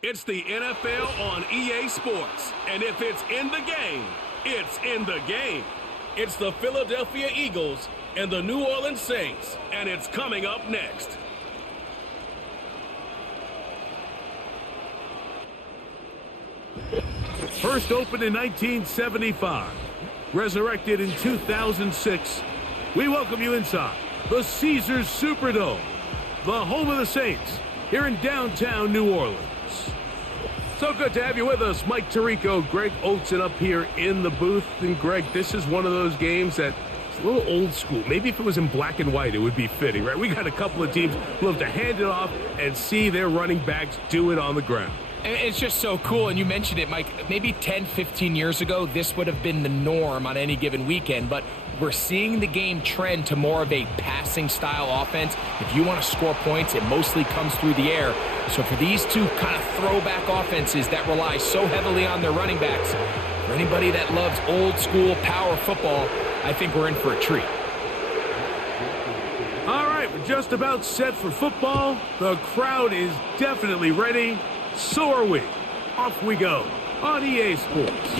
It's the NFL on EA Sports, and if it's in the game, it's in the game. It's the Philadelphia Eagles and the New Orleans Saints, and it's coming up next. First opened in 1975, resurrected in 2006, we welcome you inside the Caesars Superdome, the home of the Saints, here in downtown New Orleans. So good to have you with us. Mike Tirico, Greg Olson up here in the booth. And Greg, this is one of those games that it's a little old school. Maybe if it was in black and white, it would be fitting, right? We got a couple of teams who love to hand it off and see their running backs do it on the ground. It's just so cool, and you mentioned it, Mike. Maybe 10, 15 years ago, this would have been the norm on any given weekend, but we're seeing the game trend to more of a passing-style offense. If you want to score points, it mostly comes through the air. So for these two kind of throwback offenses that rely so heavily on their running backs, for anybody that loves old-school power football, I think we're in for a treat. All right, we're just about set for football. The crowd is definitely ready. So are we. Off we go on EA Sports.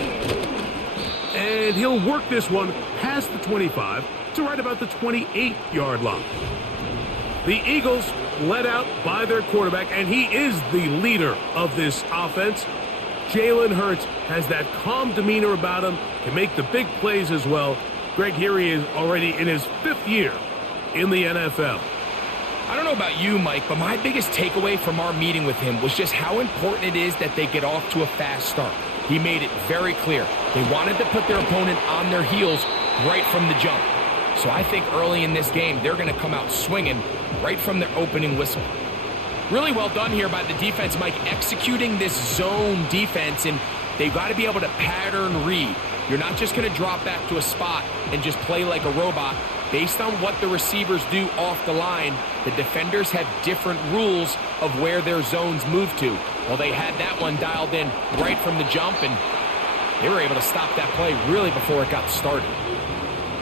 And he'll work this one past the 25 to right about the 28-yard line. The Eagles led out by their quarterback, and he is the leader of this offense. Jalen Hurts has that calm demeanor about him, can make the big plays as well. Greg, here he is already in his 5th year in the NFL. I don't know about you, Mike, but my biggest takeaway from our meeting with him was just how important it is that they get off to a fast start. He made it very clear. They wanted to put their opponent on their heels right from the jump. So I think early in this game, they're going to come out swinging right from their opening whistle. Really well done here by the defense, Mike, executing this zone defense, and they've got to be able to pattern read. You're not just going to drop back to a spot and just play like a robot. Based on what the receivers do off the line, the defenders have different rules of where their zones move to. Well, they had that one dialed in right from the jump, and they were able to stop that play really before it got started.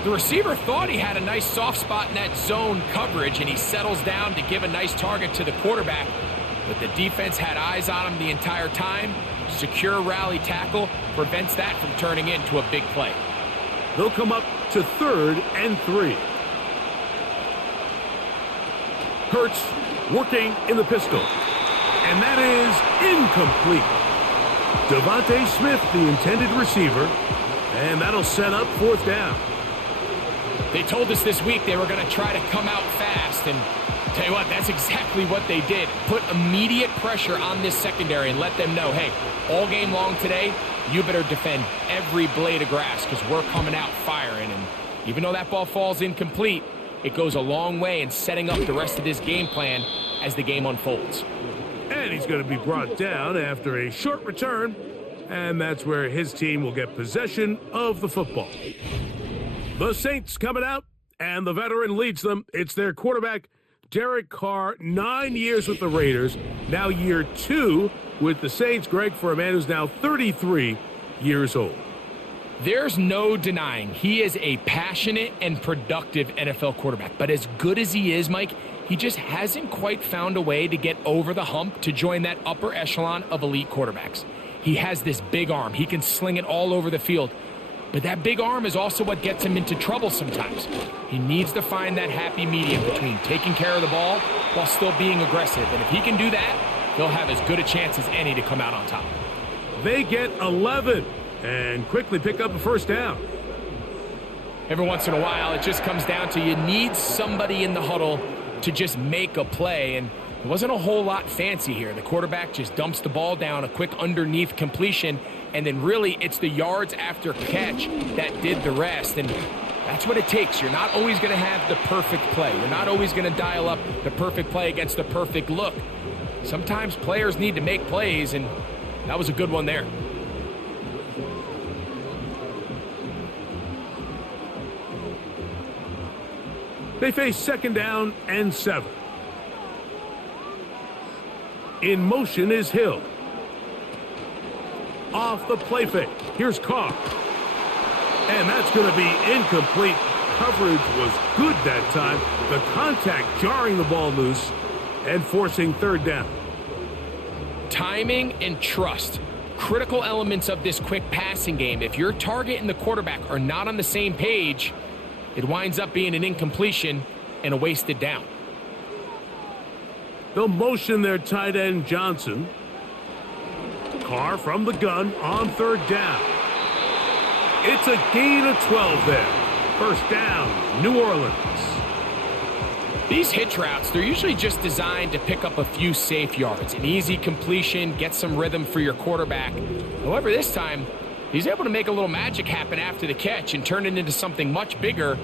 The receiver thought he had a nice soft spot in that zone coverage, and he settles down to give a nice target to the quarterback. But the defense had eyes on him the entire time. Secure rally tackle prevents that from turning into a big play. They'll come up to 3rd and 3. Hurts working in the pistol. And that is incomplete. Devontae Smith, the intended receiver. And that'll set up 4th down. They told us this week they were going to try to come out fast, and tell you what, that's exactly what they did. Put immediate pressure on this secondary and let them know, hey, all game long today, you better defend every blade of grass because we're coming out firing. And even though that ball falls incomplete, it goes a long way in setting up the rest of this game plan as the game unfolds. And he's going to be brought down after a short return, and that's where his team will get possession of the football. The Saints coming out, and the veteran leads them. It's their quarterback, Derek Carr, 9 years with the Raiders, now year 2 with the Saints. Greg, for a man who's now 33 years old. There's no denying he is a passionate and productive NFL quarterback. But as good as he is, Mike, he just hasn't quite found a way to get over the hump to join that upper echelon of elite quarterbacks. He has this big arm. He can sling it all over the field. But that big arm is also what gets him into trouble sometimes. He needs to find that happy medium between taking care of the ball while still being aggressive. And if he can do that, he'll have as good a chance as any to come out on top. They get 11 and quickly pick up a 1st down. Every once in a while, it just comes down to you need somebody in the huddle to just make a play. And it wasn't a whole lot fancy here. The quarterback just dumps the ball down, a quick underneath completion, and then really it's the yards after catch that did the rest. And that's what it takes. You're not always going to have the perfect play. You're not always going to dial up the perfect play against the perfect look. Sometimes players need to make plays, and that was a good one there. They face 2nd down and 7. In motion is Hill. Off the play fake. Here's Carr. And that's going to be incomplete. Coverage was good that time. The contact jarring the ball loose and forcing 3rd down. Timing and trust. Critical elements of this quick passing game. If your target and the quarterback are not on the same page, it winds up being an incompletion and a wasted down. They'll motion their tight end Johnson. Carr from the gun on third down. It's a gain of 12 there. First down, New Orleans. These hitch routes, they're usually just designed to pick up a few safe yards. An easy completion, get some rhythm for your quarterback. However, this time, he's able to make a little magic happen after the catch and turn it into something much bigger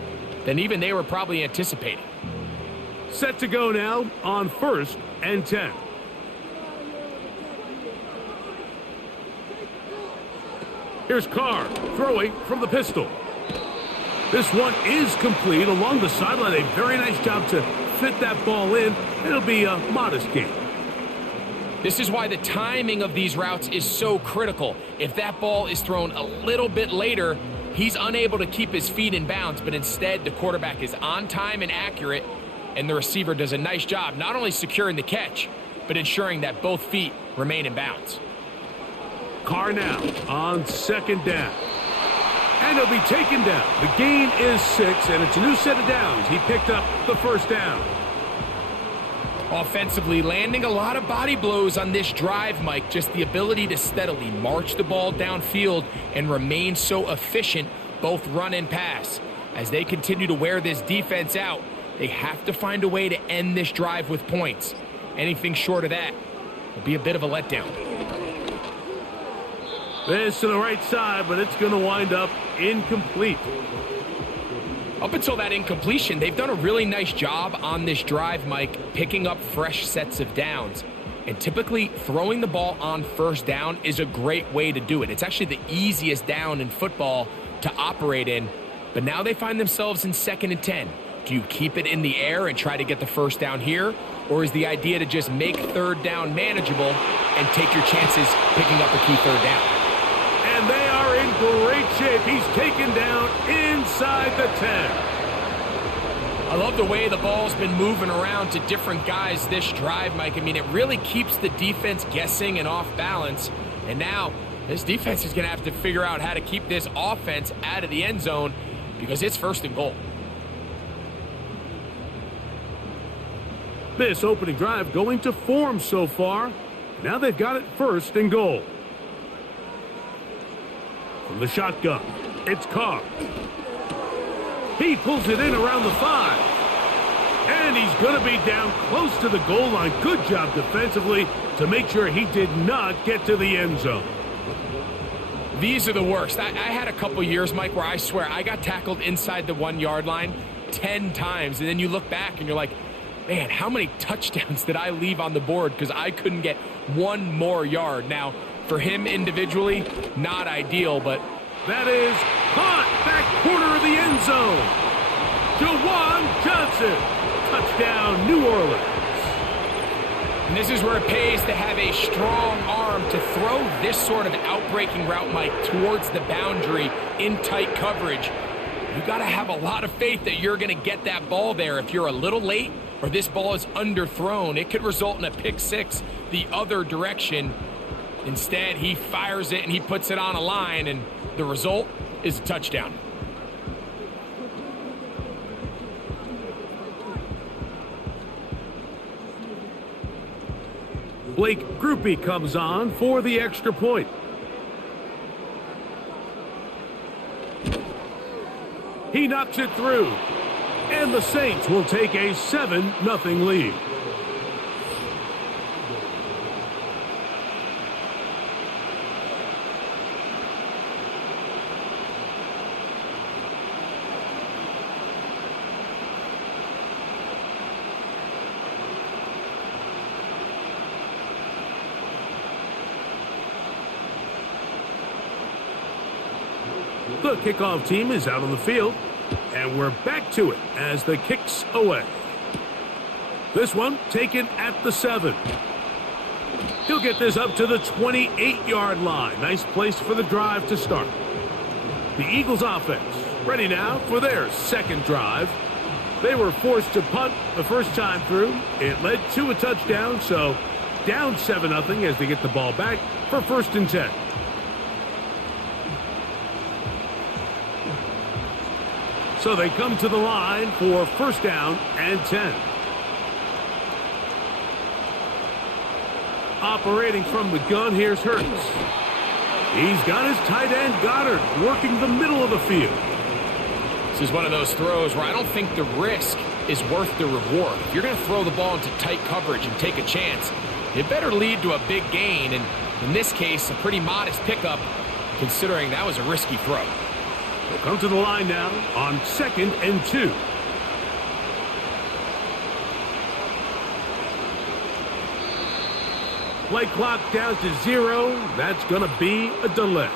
than even they were probably anticipating. Set to go now on 1st and 10. Here's Carr throwing from the pistol. This one is complete along the sideline. A very nice job to fit that ball in. It'll be a modest gain. This is why the timing of these routes is so critical. If that ball is thrown a little bit later, he's unable to keep his feet in bounds, but instead the quarterback is on time and accurate, and the receiver does a nice job not only securing the catch, but ensuring that both feet remain in bounds. Carr now on 2nd down. And he'll be taken down. The gain is 6, and it's a new set of downs. He picked up the first down. Offensively, landing a lot of body blows on this drive, Mike. Just the ability to steadily march the ball downfield and remain so efficient, both run and pass. As they continue to wear this defense out, they have to find a way to end this drive with points. Anything short of that will be a bit of a letdown. This to the right side, but it's going to wind up incomplete. Up until that incompletion, they've done a really nice job on this drive, Mike, picking up fresh sets of downs. And typically, throwing the ball on 1st down is a great way to do it. It's actually the easiest down in football to operate in. But now they find themselves in 2nd and 10. Do you keep it in the air and try to get the first down here? Or is the idea to just make 3rd down manageable and take your chances picking up a key 3rd down? And they are in great shape. He's taken down inside the 10. I love the way the ball's been moving around to different guys this drive, Mike. I mean, it really keeps the defense guessing and off balance. And now this defense is going to have to figure out how to keep this offense out of the end zone because it's 1st and goal. This opening drive going to form so far. Now they've got it 1st and goal. From the shotgun, it's Carr. He pulls it in around the 5. And he's going to be down close to the goal line. Good job defensively to make sure he did not get to the end zone. These are the worst. I had a couple years, Mike, where I swear I got tackled inside the 1-yard line 10 times. And then you look back and you're like, man, how many touchdowns did I leave on the board because I couldn't get one more yard? Now, for him individually, not ideal, but that is caught back corner of the end zone. Jawan Johnson, touchdown New Orleans. And this is where it pays to have a strong arm to throw this sort of outbreaking route, Mike, towards the boundary in tight coverage. You got to have a lot of faith that you're going to get that ball there. If you're a little late or this ball is underthrown, it could result in a pick 6 the other direction. Instead, he fires it and he puts it on a line, and the result is a touchdown. Blake Groupie comes on for the extra point. He knocks it through, and the Saints will take a 7-0 lead. The kickoff team is out on the field, and we're back to it as the kick's away. This one taken at the 7. He'll get this up to the 28-yard line. Nice place for the drive to start. The Eagles offense ready now for their 2nd drive. They were forced to punt the first time through. It led to a touchdown, so down 7-0 as they get the ball back for 1st and 10. So they come to the line for 1st down and 10. Operating from the gun, here's Hurts. He's got his tight end Goddard working the middle of the field. This is one of those throws where I don't think the risk is worth the reward. If you're going to throw the ball into tight coverage and take a chance, it better lead to a big gain, and in this case, a pretty modest pickup, considering that was a risky throw. They'll come to the line now on 2nd and 2. Play clock down to 0. That's going to be a delay.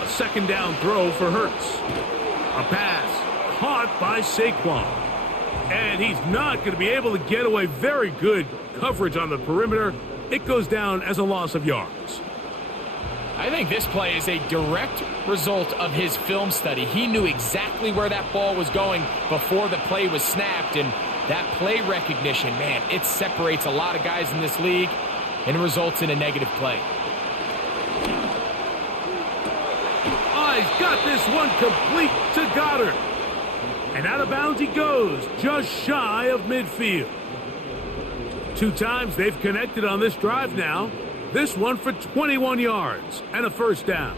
A 2nd down throw for Hurts. A pass caught by Saquon. And he's not going to be able to get away. Very good coverage on the perimeter. It goes down as a loss of yards. I think this play is a direct result of his film study. He knew exactly where that ball was going before the play was snapped, and that play recognition, man, it separates a lot of guys in this league and results in a negative play. Oh, he's got this one complete to Goddard. And out of bounds he goes, just shy of midfield. 2 times they've connected on this drive now. This one for 21 yards and a 1st down.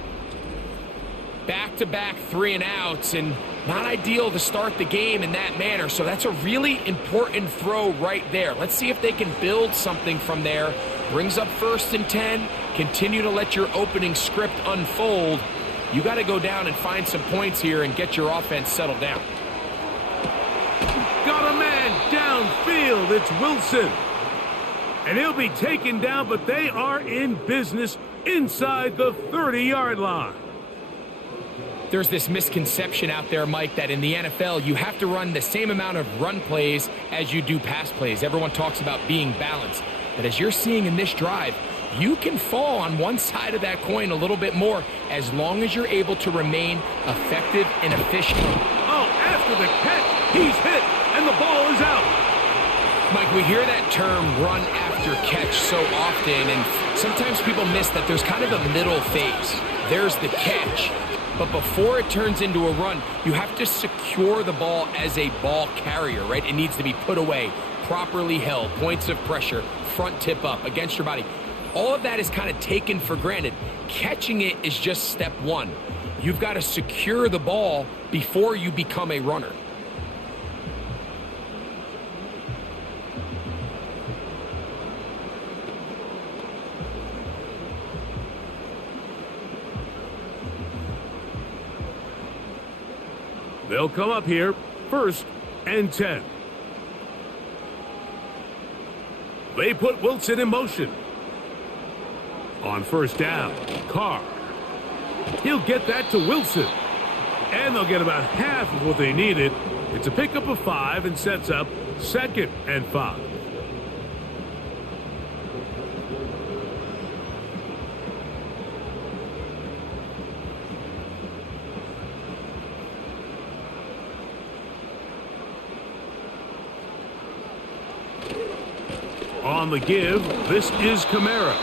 Back-to-back 3-and-outs, and not ideal to start the game in that manner. So that's a really important throw right there. Let's see if they can build something from there. Brings up 1st and 10. Continue to let your opening script unfold. You got to go down and find some points here and get your offense settled down. Got a man downfield. It's Wilson. And he'll be taken down, but they are in business inside the 30-yard line. There's this misconception out there, Mike, that in the NFL you have to run the same amount of run plays as you do pass plays. Everyone talks about being balanced. But as you're seeing in this drive, you can fall on one side of that coin a little bit more as long as you're able to remain effective and efficient. Oh, after the catch, he's hit, and the ball is out. Mike, we hear that term run after catch so often, and sometimes people miss that there's kind of a middle phase. There's the catch, but before it turns into a run, you have to secure the ball as a ball carrier, right? It needs to be put away, properly held, points of pressure, front tip up against your body. All of that is kind of taken for granted. Catching it is just step one. You've got to secure the ball before you become a runner. They'll come up here, 1st and 10. They put Wilson in motion. On 1st down, Carr. He'll get that to Wilson. And they'll get about half of what they needed. It's a pickup of 5 and sets up 2nd and 5. On the give, this is Kamara.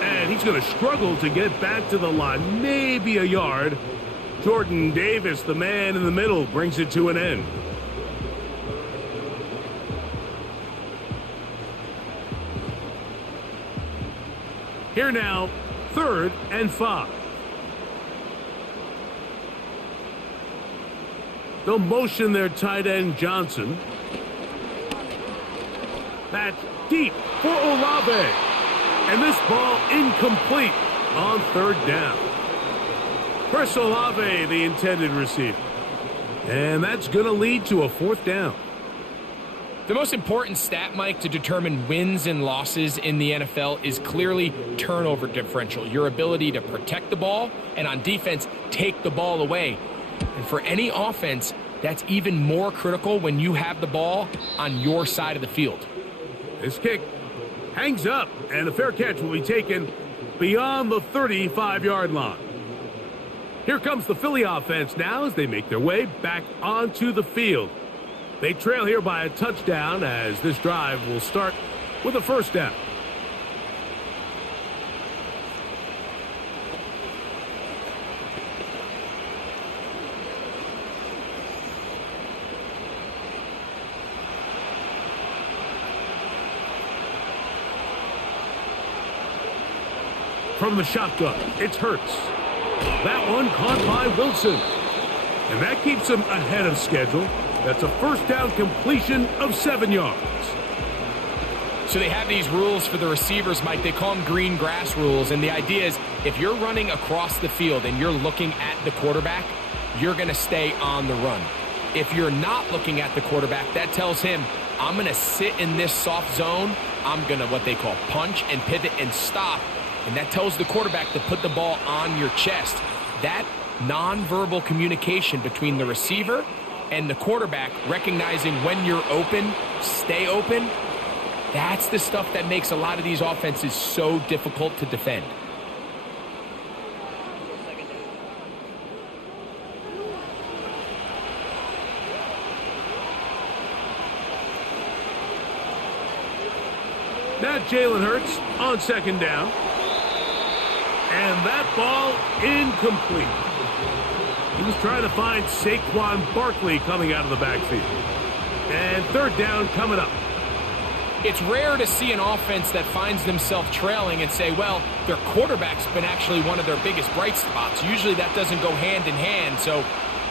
And he's going to struggle to get back to the line, maybe a yard. Jordan Davis, the man in the middle, brings it to an end. Here now, 3rd and 5. They'll motion their tight end Johnson. That's deep for Olave. And this ball incomplete on 3rd down. Chris Olave, the intended receiver. And that's going to lead to a 4th down. The most important stat, Mike, to determine wins and losses in the NFL is clearly turnover differential. Your ability to protect the ball and on defense, take the ball away. And for any offense, That's even more critical when you have the ball on your side of the field. This kick hangs up, and a fair catch will be taken beyond the 35-yard line. Here comes the Philly offense now as they make their way back onto the field. They trail here by a touchdown as this drive will start with a first down. From the shotgun, it's Hurts. That one caught by Wilson. And that keeps him ahead of schedule. That's a first down completion of 7 yards. So they have these rules for the receivers, Mike. They call them green grass rules. And the idea is if you're running across the field and you're looking at the quarterback, you're going to stay on the run. If you're not looking at the quarterback, that tells him, I'm going to sit in this soft zone. I'm going to what they call punch and pivot and stop. And that tells the quarterback to put the ball on your chest. That nonverbal communication between the receiver and the quarterback, recognizing when you're open, stay open, that's the stuff that makes a lot of these offenses so difficult to defend. Now Jalen Hurts on second down. And that ball incomplete. He was trying to find Saquon Barkley coming out of the backfield. And third down coming up. It's rare to see an offense that finds themselves trailing and say, well, their quarterback's been actually one of their biggest bright spots. Usually that doesn't go hand in hand, so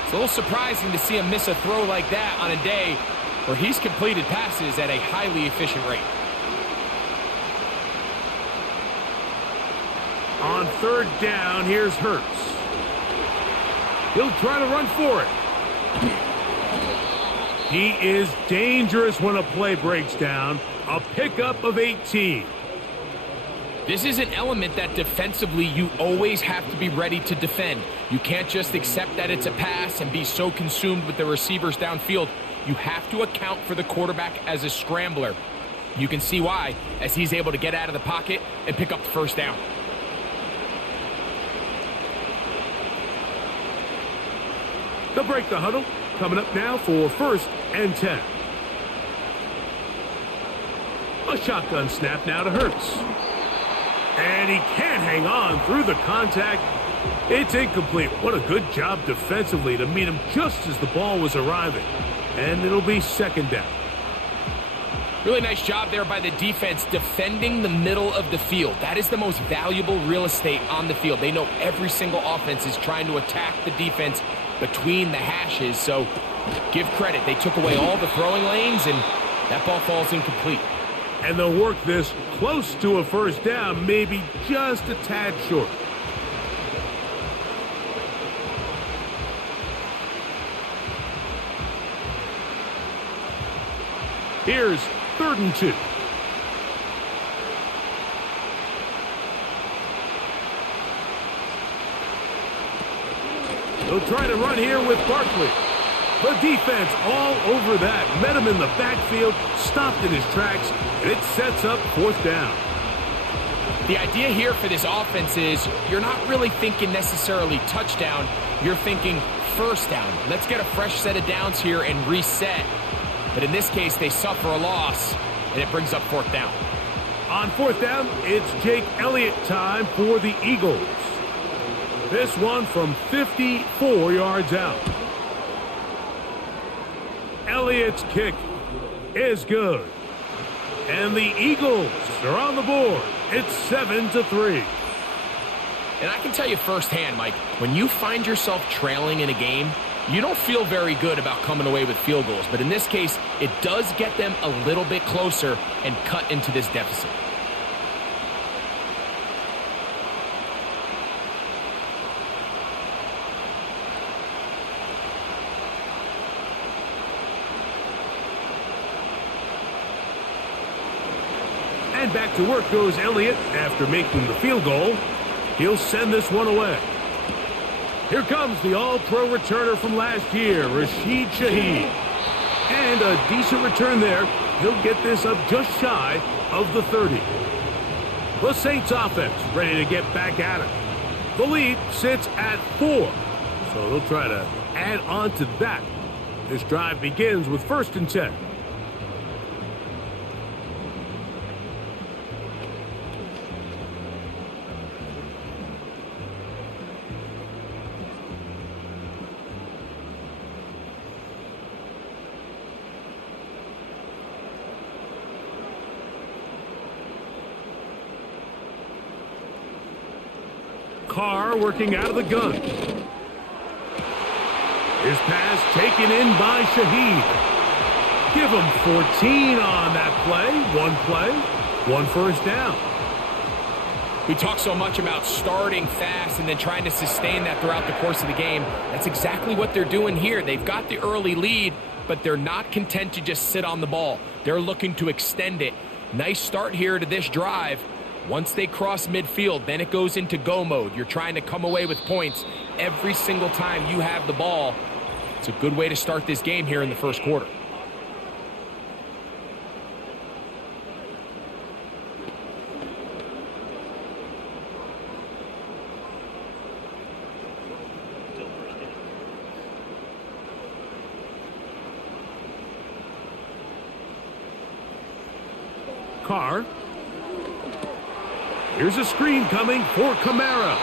it's a little surprising to see him miss a throw like that on a day where he's completed passes at a highly efficient rate. On third down, here's Hurts. He'll try to run for it. He is dangerous when a play breaks down. A pickup of 18. This is an element that defensively you always have to be ready to defend. You can't just accept that it's a pass and be so consumed with the receivers downfield. You have to account for the quarterback as a scrambler. You can see why as he's able to get out of the pocket and pick up the first down. They'll break the huddle. Coming up now for first and 10. A shotgun snap now to Hurts. And he can't hang on through the contact. It's incomplete. What a good job defensively to meet him just as the ball was arriving. And it'll be second down. Really nice job there by the defense defending the middle of the field. That is the most valuable real estate on the field. They know every single offense is trying to attack the defense between the hashes, so give credit. They took away all the throwing lanes, and that ball falls incomplete. And they'll work this close to a first down, maybe just a tad short. Here's 3rd and 2. They'll try to run here with Barkley. The defense all over that. Met him in the backfield, stopped in his tracks, and it sets up 4th down. The idea here for this offense is you're not really thinking necessarily touchdown. You're thinking first down. Let's get a fresh set of downs here and reset. But in this case, they suffer a loss, and it brings up 4th down. On 4th down, it's Jake Elliott time for the Eagles. This one from 54 yards out. Elliott's kick is good. And the Eagles are on the board. It's 7-3. And I can tell you firsthand, Mike, when you find yourself trailing in a game, you don't feel very good about coming away with field goals. But in this case, it does get them a little bit closer and cut into this deficit. And back to work goes Elliott after making the field goal. He'll send this one away. Here comes the all-pro returner from last year, Rashid Shaheed. And a decent return there. He'll get this up just shy of the 30. The Saints offense ready to get back at it. The lead sits at 4, so they'll try to add on to that. This drive begins with 1st and 10. Carr working out of the gun. His pass taken in by Shaheed. Give him 14 on that play, 1 first down. We talk so much about starting fast and then trying to sustain that throughout the course of the game. That's exactly what they're doing here. They've got the early lead, but they're not content to just sit on the ball. They're looking to extend it. Nice start here to this drive. Once they cross midfield, then it goes into go mode. You're trying to come away with points every single time you have the ball. It's a good way to start this game here in the first quarter. Carr. Here's a screen coming for Kamara.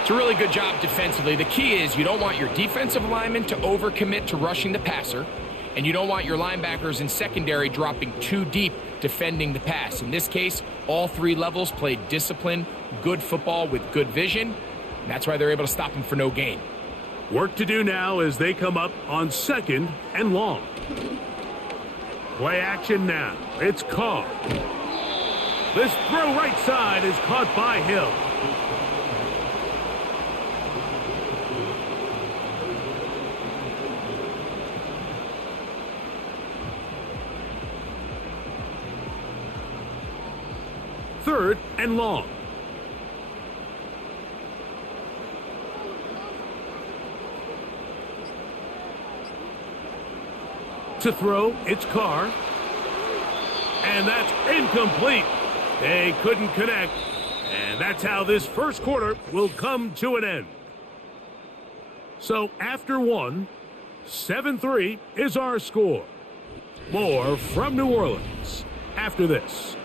It's a really good job defensively. The key is you don't want your defensive linemen to overcommit to rushing the passer, and you don't want your linebackers in secondary dropping too deep defending the pass. In this case, all 3 levels played disciplined, good football with good vision. And that's why they're able to stop him for no gain. Work to do now as they come up on 2nd and long. Play action now. It's Carr. This throw right side is caught by Hill. Third and long. To throw, it's Carr. And that's incomplete. They couldn't connect, and that's how this first quarter will come to an end. So after 1, 7-3 is our score. More from New Orleans after this.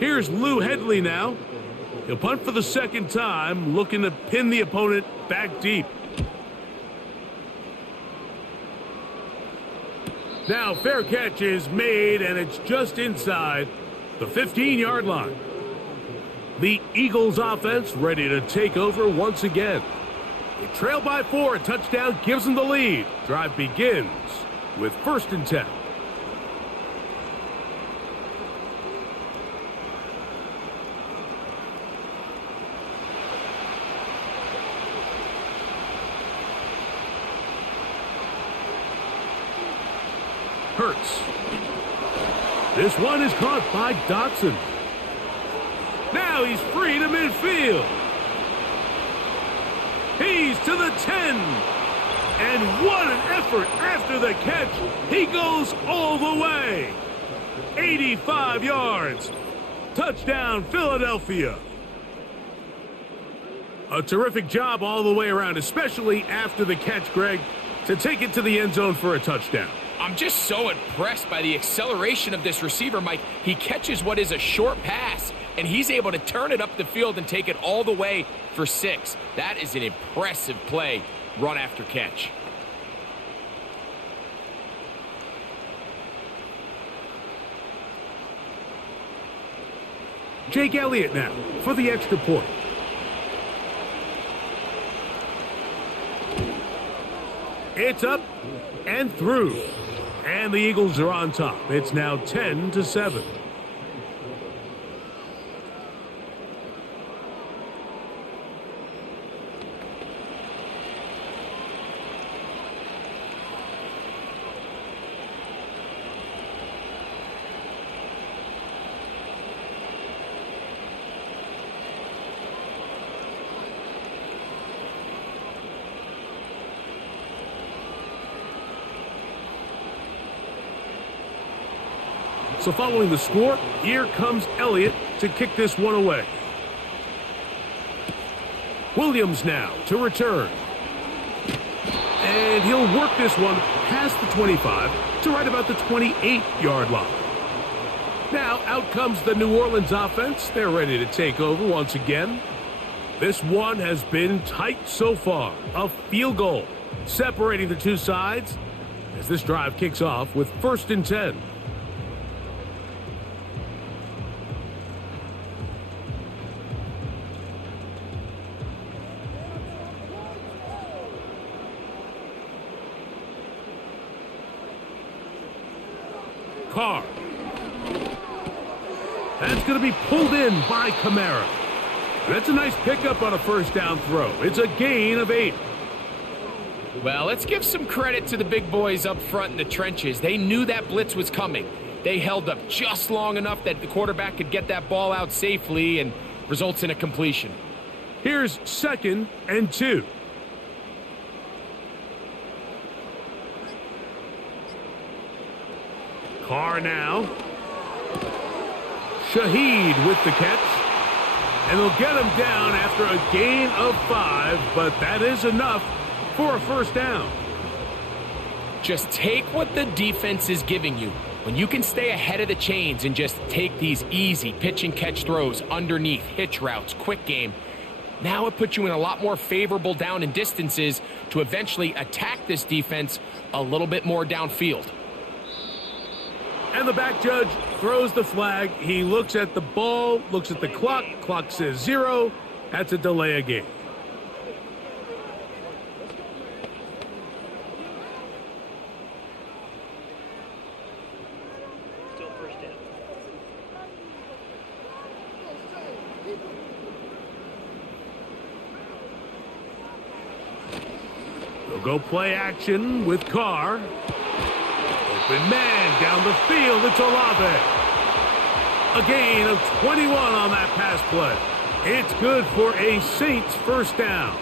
Here's Lou Headley now. He'll punt for the 2nd time, looking to pin the opponent back deep. Now fair catch is made, and it's just inside the 15-yard line. The Eagles offense ready to take over once again. They trail by 4. A touchdown gives them the lead. Drive begins with 1st and 10. Hurts. This one is caught by Dotson. Now he's free to midfield. He's to the 10. And what an effort after the catch. He goes all the way. 85 yards. Touchdown, Philadelphia. A terrific job all the way around, especially after the catch, Greg, to take it to the end zone for a touchdown. I'm just so impressed by the acceleration of this receiver, Mike. He catches what is a short pass, and he's able to turn it up the field and take it all the way for 6. That is an impressive play, run after catch. Jake Elliott now for the extra point. It's up and through. And the Eagles are on top. It's now 10-7. So following the score, here comes Elliott to kick this one away. Williams now to return. And he'll work this one past the 25 to right about the 28-yard line. Now out comes the New Orleans offense. They're ready to take over once again. This one has been tight so far. A field goal separating the two sides as this drive kicks off with 1st and 10. Carr. That's going to be pulled in by Kamara. That's a nice pickup on a 1st down throw. It's a gain of 8. Well, let's give some credit to the big boys up front in the trenches. They knew that blitz was coming. They held up just long enough that the quarterback could get that ball out safely and results in a completion. Here's 2nd and 2. Carr now. Shaheed with the catch. And they'll get him down after a gain of 5, but that is enough for a 1st down. Just take what the defense is giving you. When you can stay ahead of the chains and just take these easy pitch and catch throws underneath, hitch routes, quick game, now it puts you in a lot more favorable down and distances to eventually attack this defense a little bit more downfield. And the back judge throws the flag. He looks at the ball, looks at the clock. Clock says 0. That's a delay of game. Still 1st down. They'll go play action with Carr. Open man down the field. It's Olave. A gain of 21 on that pass play. It's good for a Saints 1st down.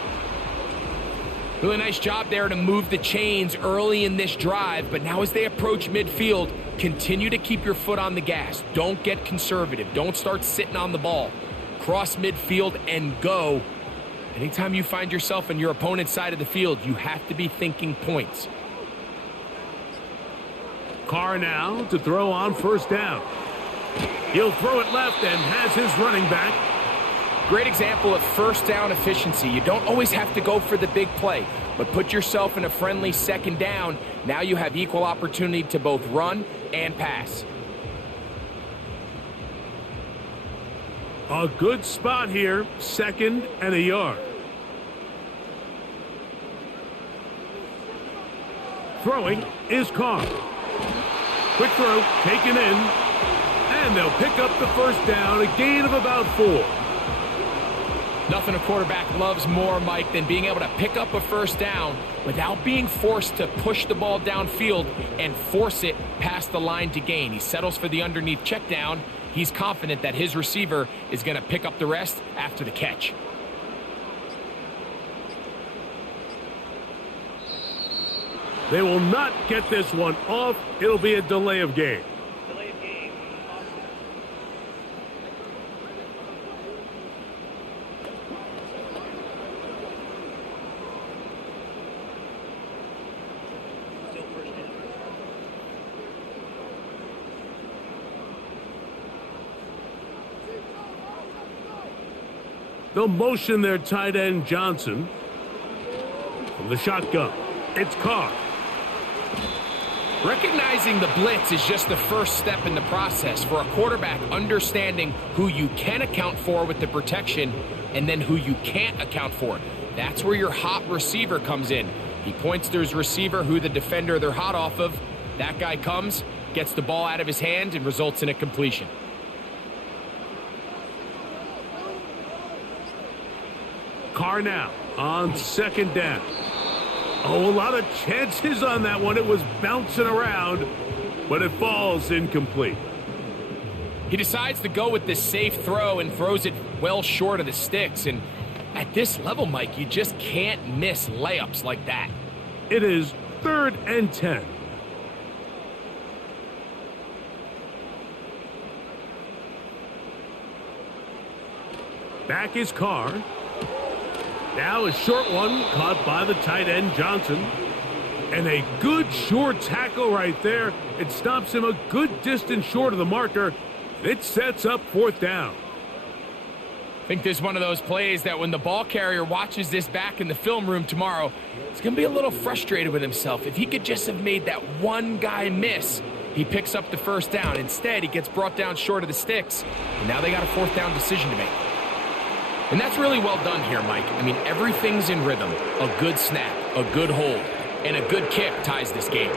Really nice job there to move the chains early in this drive, but now as they approach midfield, continue to keep your foot on the gas. Don't get conservative. Don't start sitting on the ball. Cross midfield and go. Anytime you find yourself on your opponent's side of the field, you have to be thinking points. Carr now to throw on 1st down. He'll throw it left and has his running back. Great example of 1st down efficiency. You don't always have to go for the big play, but put yourself in a friendly 2nd down. Now you have equal opportunity to both run and pass. A good spot here, 2nd and a yard. Throwing is Carr. Quick throw, taken in, and they'll pick up the 1st down, a gain of about 4. Nothing a quarterback loves more, Mike, than being able to pick up a 1st down without being forced to push the ball downfield and force it past the line to gain. He settles for the underneath check down. He's confident that his receiver is going to pick up the rest after the catch. They will not get this one off. It'll be a delay of game. Delay of game. Still 1st down. They'll motion their tight end Johnson. From the shotgun, it's Carr. Recognizing the blitz is just the 1st step in the process for a quarterback, understanding who you can account for with the protection and then who you can't account for. That's where your hot receiver comes in. He points to his receiver, who the defender they're hot off of. That guy comes, gets the ball out of his hand, and results in a completion. Carr now on 2nd down. Oh, a lot of chances on that one. It was bouncing around, but it falls incomplete. He decides to go with this safe throw and throws it well short of the sticks. And at this level, Mike, you just can't miss layups like that. It is 3rd and 10. Back is Carr. Now a short one caught by the tight end Johnson. And a good short tackle right there. It stops him a good distance short of the marker. It sets up fourth down. I think this is one of those plays that when the ball carrier watches this back in the film room tomorrow, he's going to be a little frustrated with himself. If he could just have made that one guy miss, he picks up the first down. Instead, he gets brought down short of the sticks, and now they got a fourth down decision to make. And that's really well done here, Mike. I mean, everything's in rhythm. A good snap, a good hold, and a good kick ties this game.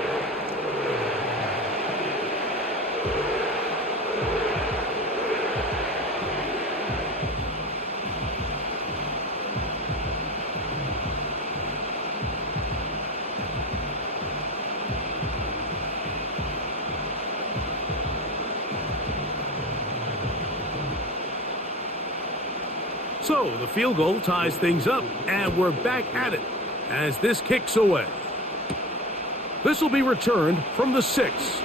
So the field goal ties things up, and we're back at it as this kicks away. This will be returned from the 6.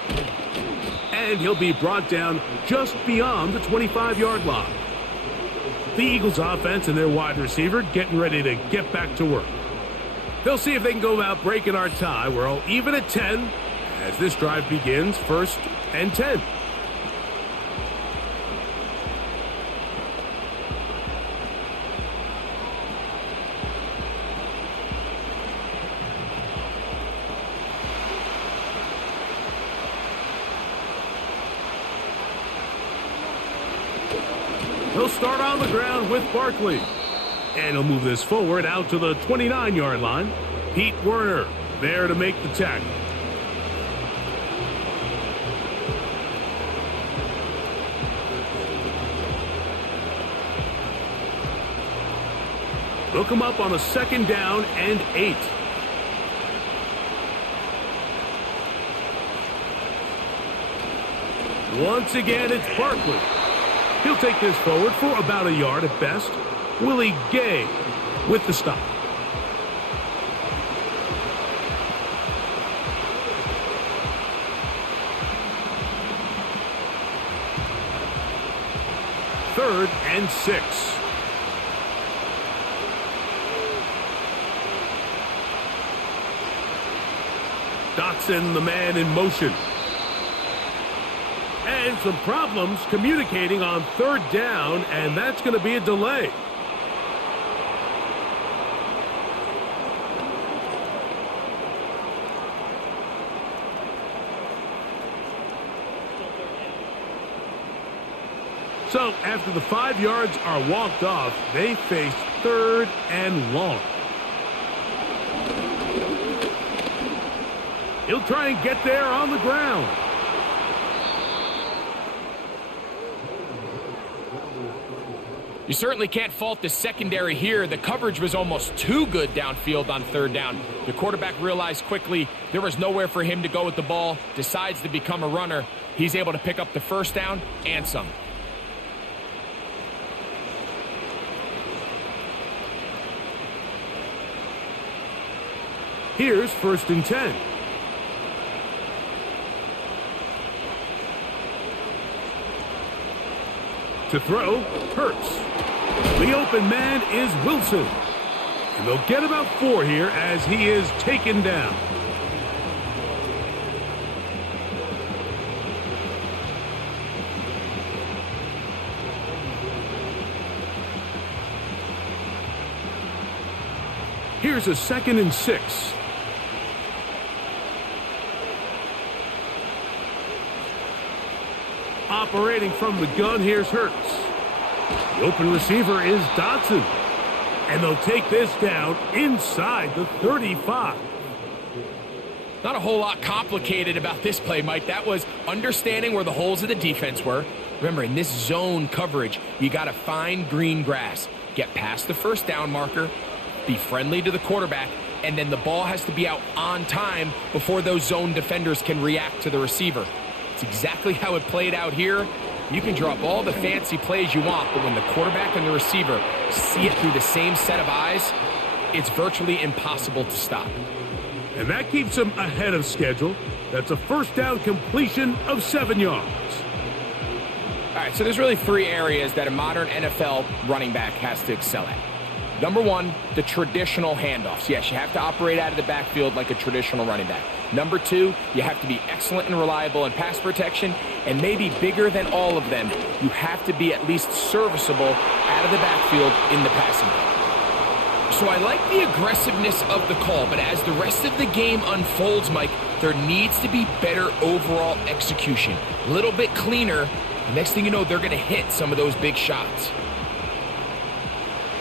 And he'll be brought down just beyond the 25-yard line. The Eagles offense and their wide receiver getting ready to get back to work. They'll see if they can go about breaking our tie. We're all even at 10 as this drive begins, 1st and 10. He'll start on the ground with Barkley. And he'll move this forward out to the 29-yard line. Pete Werner there to make the tackle. Look him up on a 2nd down and 8. Once again, it's Barkley. He'll take this forward for about a yard at best. Willie Gay with the stop. Third and 6. Dotson, the man in motion. And some problems communicating on 3rd down, and that's going to be a delay. So after the 5 yards are walked off, they face 3rd and long. He'll try and get there on the ground. You certainly can't fault the secondary here. The coverage was almost too good downfield on 3rd down. The quarterback realized quickly there was nowhere for him to go with the ball, decides to become a runner. He's able to pick up the 1st down and some. Here's 1st and 10. To throw, Hurts. The open man is Wilson. And they'll get about 4 here as he is taken down. Here's a 2nd and 6. Operating from the gun, here's Hurts. The open receiver is Dotson. And they'll take this down inside the 35. Not a whole lot complicated about this play, Mike. That was understanding where the holes of the defense were. Remember, in this zone coverage, you got to find green grass. Get past the 1st down marker, be friendly to the quarterback, and then the ball has to be out on time before those zone defenders can react to the receiver. It's exactly how it played out here. You can draw up all the fancy plays you want, but when the quarterback and the receiver see it through the same set of eyes, it's virtually impossible to stop. And that keeps them ahead of schedule. That's a 1st down completion of 7 yards. All right, so there's really three areas that a modern NFL running back has to excel at. Number one, the traditional handoffs. Yes, you have to operate out of the backfield like a traditional running back. Number two, you have to be excellent and reliable in pass protection, and maybe bigger than all of them, you have to be at least serviceable out of the backfield in the passing game. So I like the aggressiveness of the call, but as the rest of the game unfolds, Mike, there needs to be better overall execution. A little bit cleaner. The next thing you know, they're going to hit some of those big shots.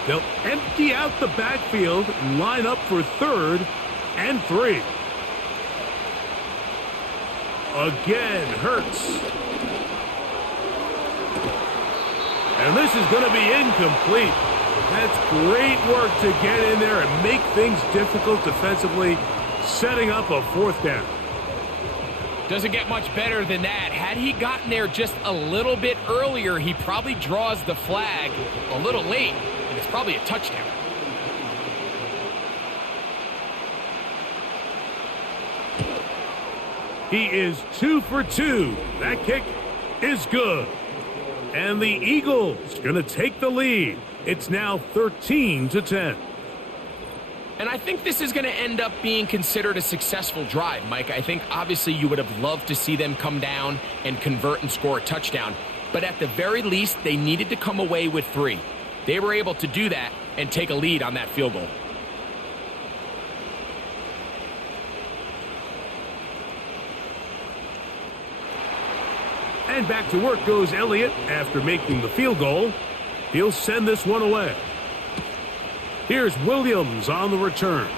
They'll empty out the backfield, line up for 3rd and 3. Again, Hurts. And this is going to be incomplete. That's great work to get in there and make things difficult defensively, setting up a 4th down. Doesn't get much better than that. Had he gotten there just a little bit earlier, he probably draws the flag a little late, and it's probably a touchdown. He is 2 for 2. That kick is good. And the Eagles going to take the lead. It's now 13-10. And I think this is going to end up being considered a successful drive, Mike. I think obviously you would have loved to see them come down and convert and score a touchdown. But at the very least, they needed to come away with 3. They were able to do that and take a lead on that field goal. And back to work goes Elliott after making the field goal. He'll send this one away. Here's Williams on the return.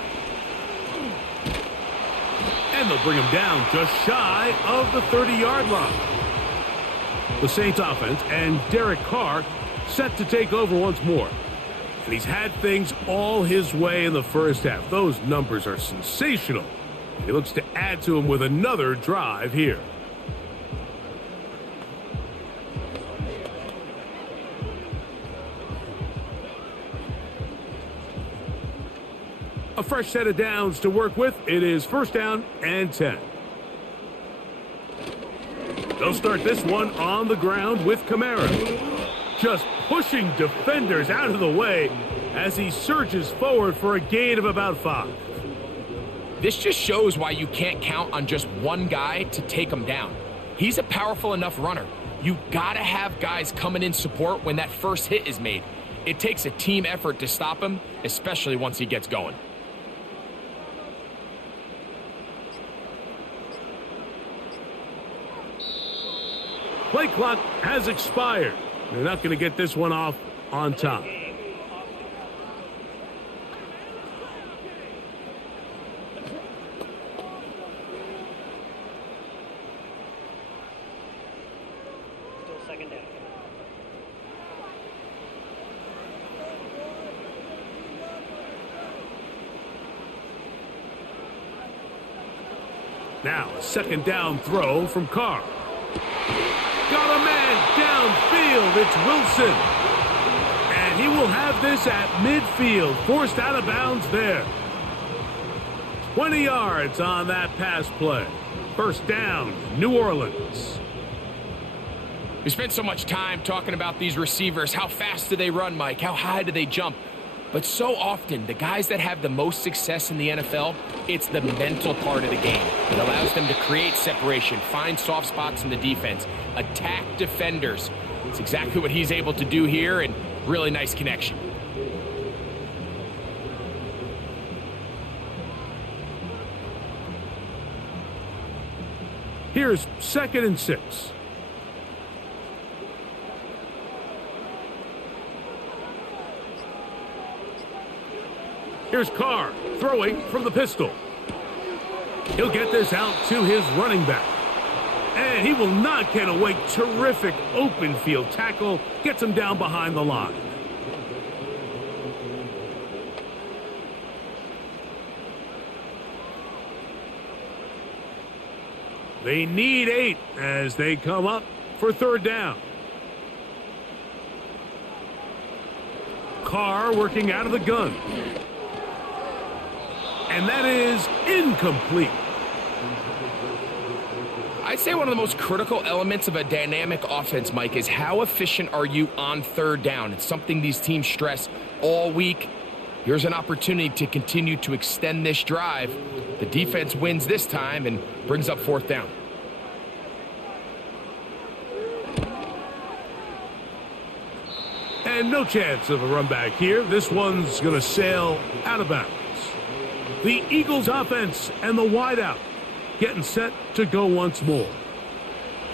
And they'll bring him down just shy of the 30-yard line. The Saints offense and Derek Carr set to take over once more. And he's had things all his way in the first half. Those numbers are sensational. He looks to add to them with another drive here. A fresh set of downs to work with. It is 1st down and 10. They'll start this one on the ground with Kamara. Just pushing defenders out of the way as he surges forward for a gain of about 5. This just shows why you can't count on just one guy to take him down. He's a powerful enough runner. You gotta have guys coming in support when that first hit is made. It takes a team effort to stop him, especially once he gets going. Play clock has expired. They're not going to get this one off on time. Still 2nd down. Now, a 2nd down throw from Carr. Got a man downfield. It's Wilson. And he will have this at midfield. Forced out of bounds there. 20 yards on that pass play. 1st down, New Orleans. We spent so much time talking about these receivers. How fast do they run, Mike? How high do they jump? But so often, the guys that have the most success in the NFL, it's the mental part of the game. It allows them to create separation, find soft spots in the defense, attack defenders. It's exactly what he's able to do here, and really nice connection. Here's 2nd and 6. Here's Carr throwing from the pistol. He'll get this out to his running back. And he will not get away. Terrific open field tackle. Gets him down behind the line. They need 8 as they come up for 3rd down. Carr working out of the gun. And that is incomplete. I'd say one of the most critical elements of a dynamic offense, Mike, is how efficient are you on third down. It's something these teams stress all week. Here's an opportunity to continue to extend this drive. The defense wins this time and brings up fourth down. And no chance of a run back here. This one's going to sail out of bounds. The Eagles offense and the wideout getting set to go once more.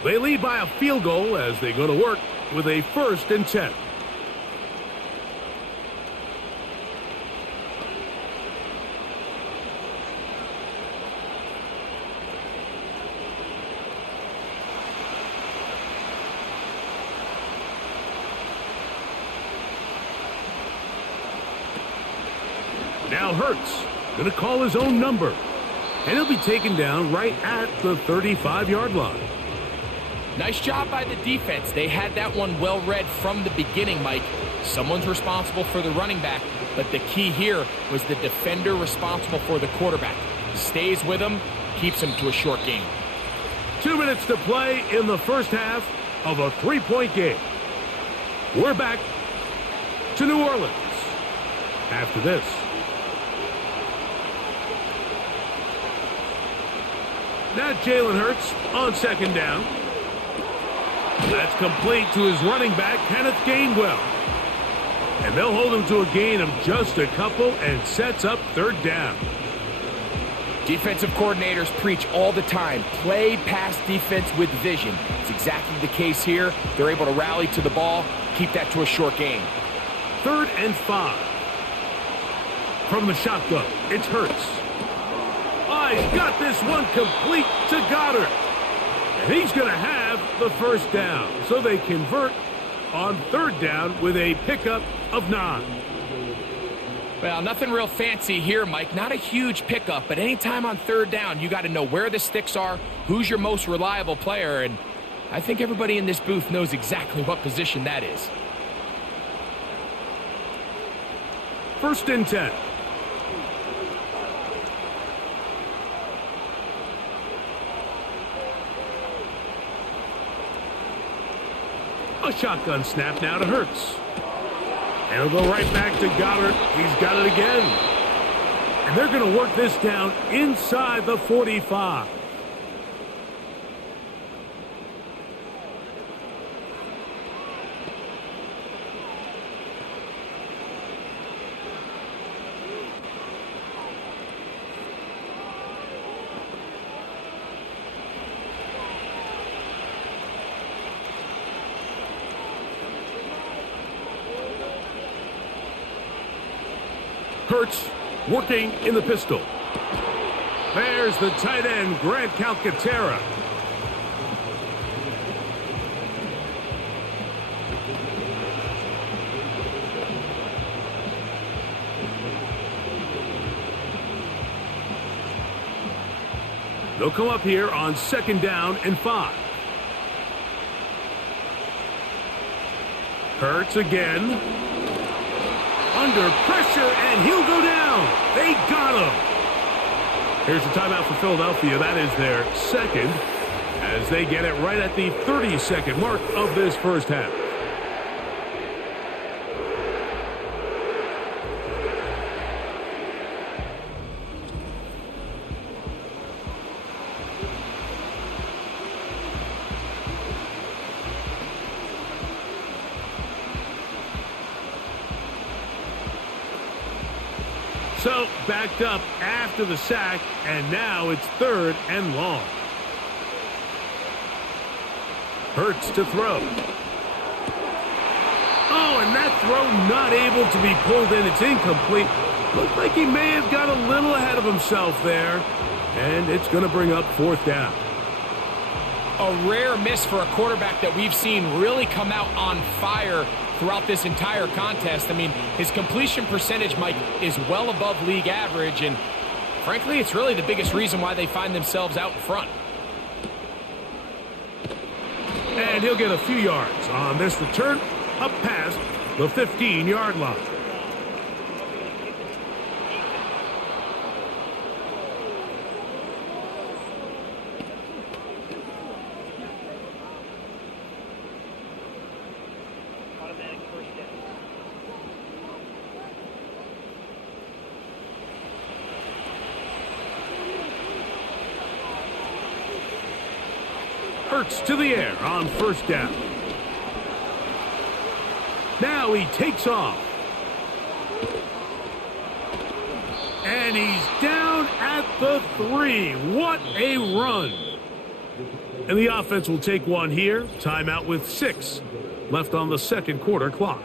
They lead by a field goal as they go to work with a 1st and 10. Now Hurts going to call his own number. And he'll be taken down right at the 35-yard line. Nice job by the defense. They had that one well read from the beginning, Mike. Someone's responsible for the running back, but the key here was the defender responsible for the quarterback. Stays with him, keeps him to a short game. 2 minutes to play in the first half of a 3-point game. We're back to New Orleans after this. Now Jalen Hurts on 2nd down. That's complete to his running back, Kenneth Gainwell. And they'll hold him to a gain of just a couple and sets up 3rd down. Defensive coordinators preach all the time, play pass defense with vision. It's exactly the case here. They're able to rally to the ball, keep that to a short gain. 3rd and 5. From the shotgun, it's Hurts. He's got this one complete to Goddard. And he's going to have the 1st down. So they convert on 3rd down with a pickup of 9. Well, nothing real fancy here, Mike. Not a huge pickup, but anytime on 3rd down, you got to know where the sticks are, who's your most reliable player, and I think everybody in this booth knows exactly what position that is. 1st and 10. A shotgun snap now to Hurts. And he'll go right back to Goddard. He's got it again. And they're going to work this down inside the 45. Hurts working in the pistol. There's the tight end, Grant Calcaterra. They'll come up here on 2nd down and 5. Hurts again. Under pressure, and he'll go down. They got him. Here's the timeout for Philadelphia. That is their 2nd, as they get it right at the 30-second mark of this first half. So, backed up after the sack, and now it's 3rd and long. Hurts to throw. Oh, and that throw not able to be pulled in. It's incomplete. Looks like he may have got a little ahead of himself there, and it's going to bring up 4th down. A rare miss for a quarterback that we've seen really come out on fire throughout this entire contest. I mean, his completion percentage, Mike, is well above league average, and frankly, it's really the biggest reason why they find themselves out in front. And he'll get a few yards on this return up past the 15-yard line. Hurts to the air on first down. Now he takes off. And he's down at the 3. What a run. And the offense will take one here. Timeout with 6 left on the second quarter clock.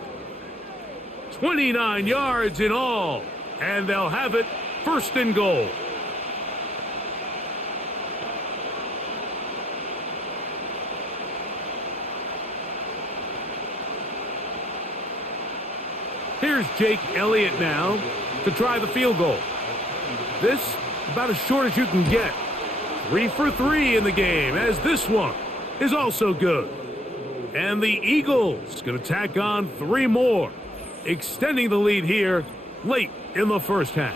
29 yards in all. And they'll have it first and goal. Here's Jake Elliott now to try the field goal. This about as short as you can get. 3 for 3 in the game, as this one is also good. And the Eagles going to tack on 3 more, extending the lead here late in the first half.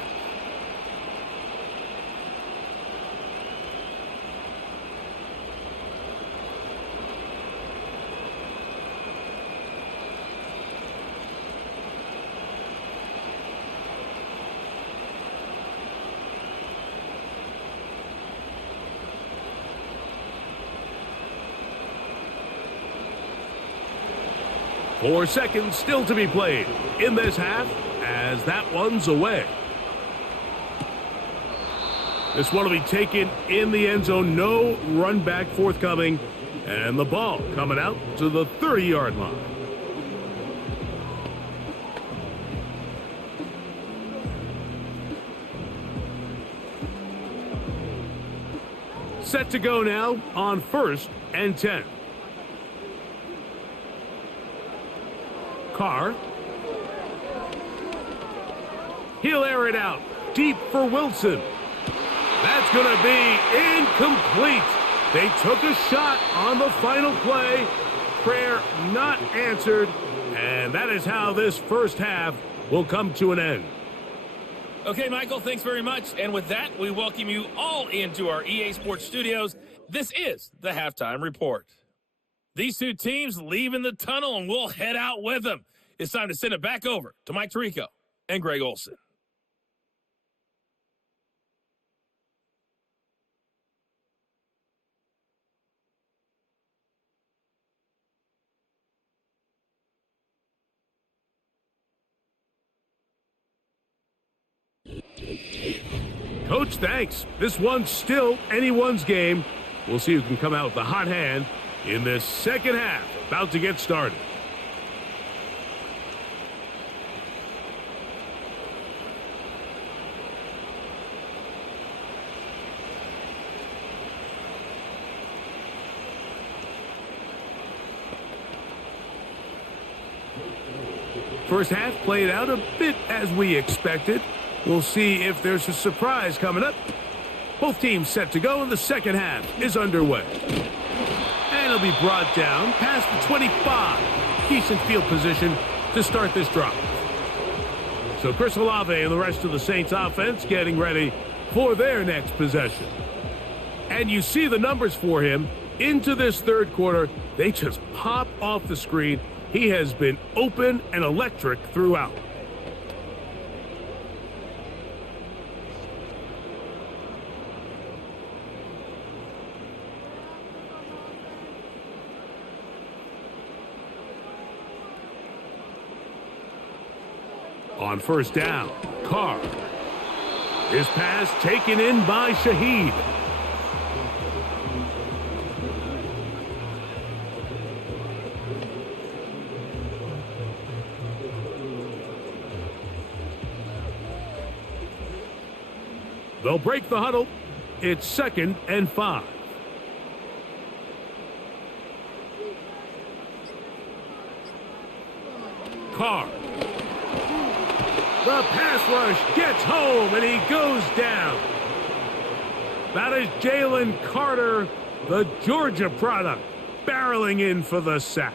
Four seconds still to be played in this half as that one's away. This one will be taken in the end zone. No run back forthcoming. And the ball coming out to the 30-yard line. Set to go now on 1st and 10. Carr. He'll air it out deep for Wilson. That's going to be incomplete. They took a shot on the final play. Prayer not answered. And that is how this first half will come to an end. Okay, Michael, thanks very much. And with that, we welcome you all into our EA Sports studios. This is the Halftime Report. These two teams leave in the tunnel, and we'll head out with them. It's time to send it back over to Mike Tirico and Greg Olson. Coach, thanks. This one's still anyone's game. We'll see who can come out with the hot hand in this second half. About to get started. First half played out a bit as we expected. We'll see if there's a surprise coming up. Both teams set to go, and the second half is underway. And it'll be brought down past the 25. Decent field position to start this drive. So Chris Olave and the rest of the Saints offense getting ready for their next possession. And you see the numbers for him into this third quarter. They just pop off the screen. He has been open and electric throughout. On first down, Carr. His pass taken in by Shaheed. They'll break the huddle. It's 2nd and 5. Carr. The pass rush gets home, and he goes down. That is Jalen Carter, the Georgia product, barreling in for the sack.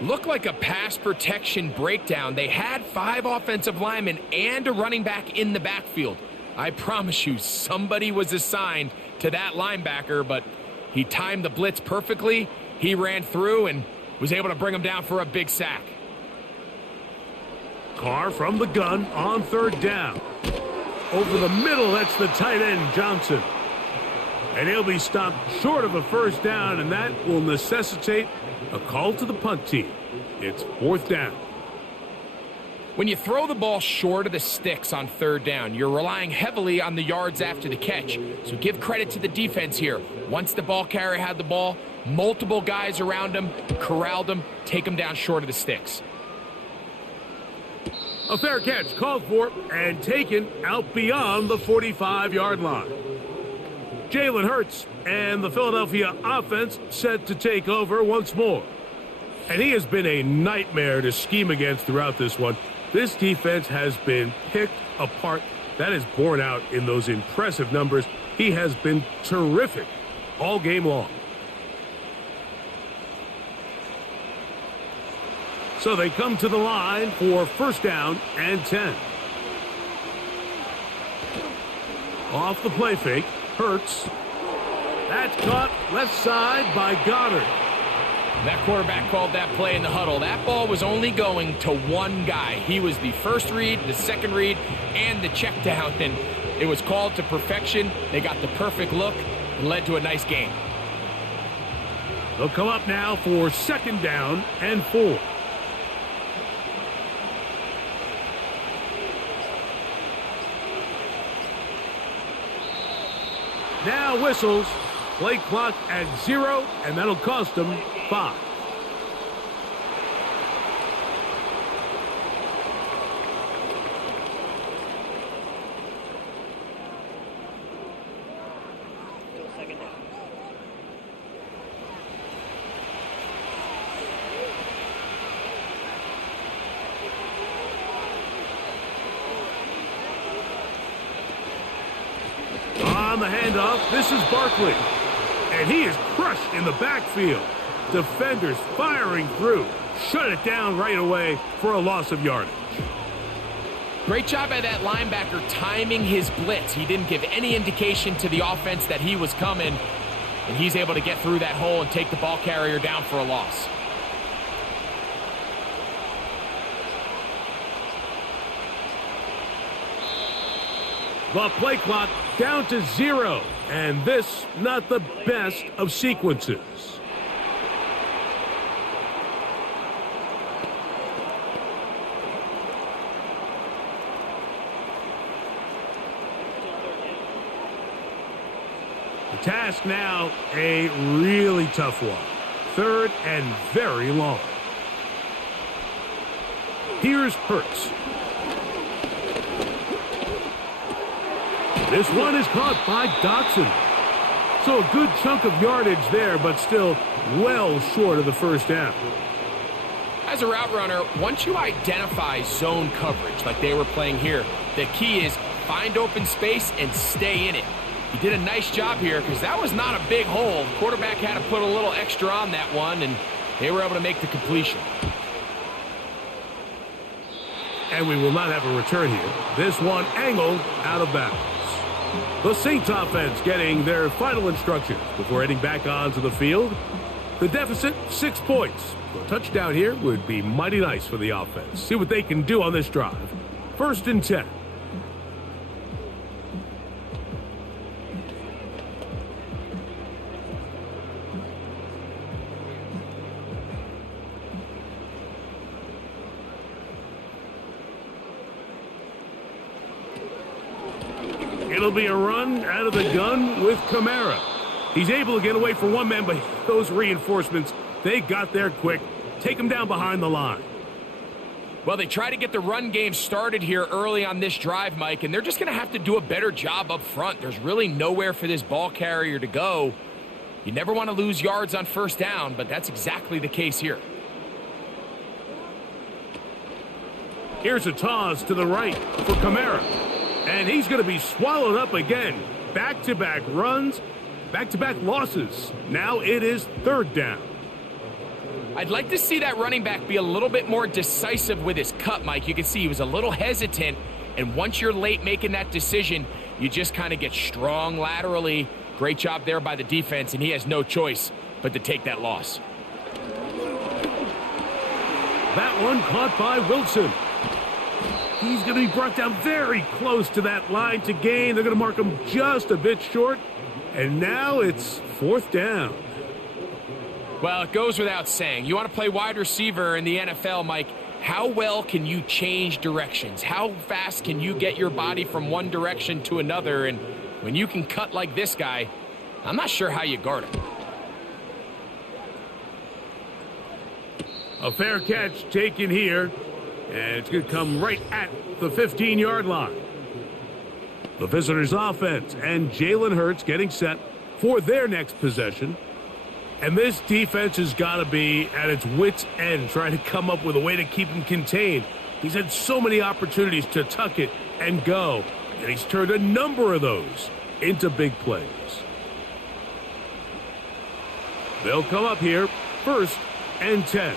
Looked like a pass protection breakdown. They had 5 offensive linemen and a running back in the backfield. I promise you, somebody was assigned to that linebacker, but he timed the blitz perfectly. He ran through and was able to bring him down for a big sack. Carr from the gun on third down. Over the middle, that's the tight end, Johnson. And he'll be stopped short of a first down, and that will necessitate a call to the punt team. It's 4th down. When you throw the ball short of the sticks on 3rd down, you're relying heavily on the yards after the catch. So give credit to the defense here. Once the ball carrier had the ball, multiple guys around him, corralled him, take him down short of the sticks. A fair catch called for and taken out beyond the 45-yard line. Jalen Hurts and the Philadelphia offense set to take over once more. And he has been a nightmare to scheme against throughout this one. This defense has been picked apart. That is borne out in those impressive numbers. He has been terrific all game long. So they come to the line for 1st down and 10. Off the play fake, Hurts. That's caught left side by Goddard. That quarterback called that play in the huddle. That ball was only going to one guy. He was the first read, the second read, and the check down. And it was called to perfection. They got the perfect look and led to a nice game. They'll come up now for 2nd down and 4. Now whistles. Play clock at 0, and that'll cost them 5. Still 2nd down. On the handoff, this is Barkley. And he is crushed in the backfield. Defenders firing through. Shut it down right away for a loss of yardage. Great job by that linebacker timing his blitz. He didn't give any indication to the offense that he was coming. And he's able to get through that hole and take the ball carrier down for a loss. The play clock down to 0. And this, not the best of sequences. The task now, a really tough one. 3rd and very long. Here's Hurts. This one is caught by Dotson. So a good chunk of yardage there, but still well short of the first down. As a route runner, once you identify zone coverage like they were playing here, the key is find open space and stay in it. He did a nice job here because that was not a big hole. The quarterback had to put a little extra on that one, and they were able to make the completion. And we will not have a return here. This one angled out of bounds. The Saints offense getting their final instructions before heading back onto the field. The deficit, 6 points. A touchdown here would be mighty nice for the offense. See what they can do on this drive. 1st and 10. It'll be a run out of the gun with Kamara. He's able to get away from one man, but those reinforcements, they got there quick. Take him down behind the line. Well, they try to get the run game started here early on this drive, Mike, and they're just going to have to do a better job up front. There's really nowhere for this ball carrier to go. You never want to lose yards on 1st down, but that's exactly the case here. Here's a toss to the right for Kamara. And he's going to be swallowed up again. Back-to-back runs, back-to-back losses. Now it is 3rd down. I'd like to see that running back be a little bit more decisive with his cut, Mike. You can see he was a little hesitant, and once you're late making that decision, you just kind of get strong laterally. Great job there by the defense, and he has no choice but to take that loss. That one caught by Wilson. He's going to be brought down very close to that line to gain. They're going to mark him just a bit short. And now it's 4th down. Well, it goes without saying. You want to play wide receiver in the NFL, Mike. How well can you change directions? How fast can you get your body from one direction to another? And when you can cut like this guy, I'm not sure how you guard him. A fair catch taken here, and it's going to come right at the 15-yard line. The visitors' offense and Jalen Hurts getting set for their next possession. And this defense has got to be at its wits' end trying to come up with a way to keep him contained. He's had so many opportunities to tuck it and go, and he's turned a number of those into big plays. They'll come up here, 1st and 10.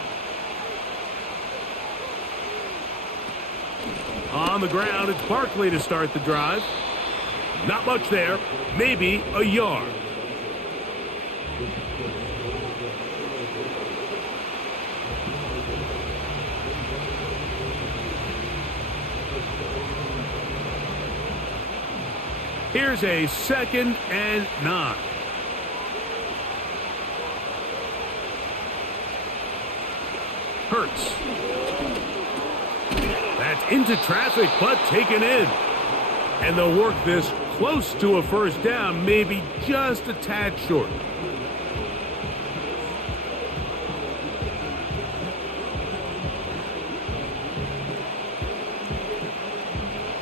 On the ground, it's Barkley to start the drive. Not much there, maybe a yard. Here's a 2nd and 9. Hurts. That's into traffic, but taken in. And they'll work this close to a 1st down, maybe just a tad short.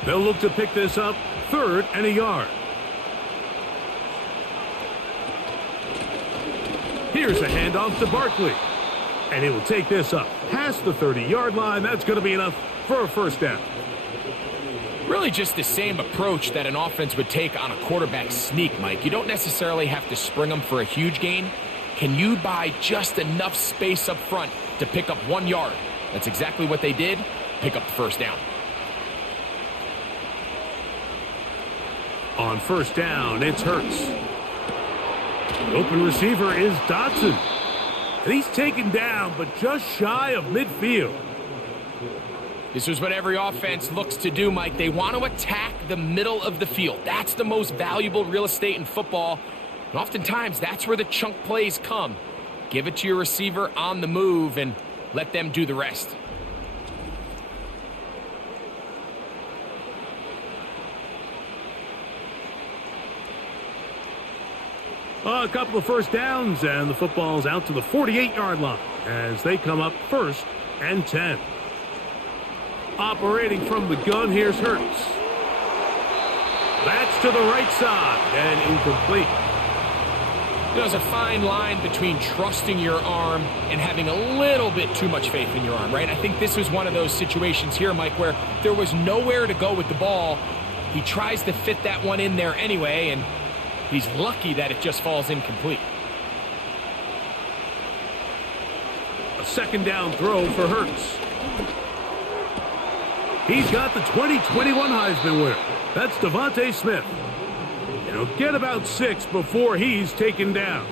They'll look to pick this up, 3rd and a yard. Here's a handoff to Barkley. And he will take this up past the 30-yard line. That's going to be enough for a 1st down. Really just the same approach that an offense would take on a quarterback sneak, Mike. You don't necessarily have to spring them for a huge gain. Can you buy just enough space up front to pick up 1 yard? That's exactly what they did. Pick up the 1st down. On 1st down, it's Hurts. The open receiver is Dotson. And he's taken down, but just shy of midfield. This is what every offense looks to do, Mike. They want to attack the middle of the field. That's the most valuable real estate in football. And oftentimes, that's where the chunk plays come. Give it to your receiver on the move and let them do the rest. A couple of 1st downs, and the football's out to the 48-yard line as they come up 1st and 10. Operating from the gun, here's Hurts. That's to the right side and incomplete. You know, there's a fine line between trusting your arm and having a little bit too much faith in your arm, right? I think this was one of those situations here, Mike, where there was nowhere to go with the ball. He tries to fit that one in there anyway, and he's lucky that it just falls incomplete. A 2nd down throw for Hurts. He's got the 2021 Heisman winner. That's Devontae Smith. And he'll get about 6 before he's taken down.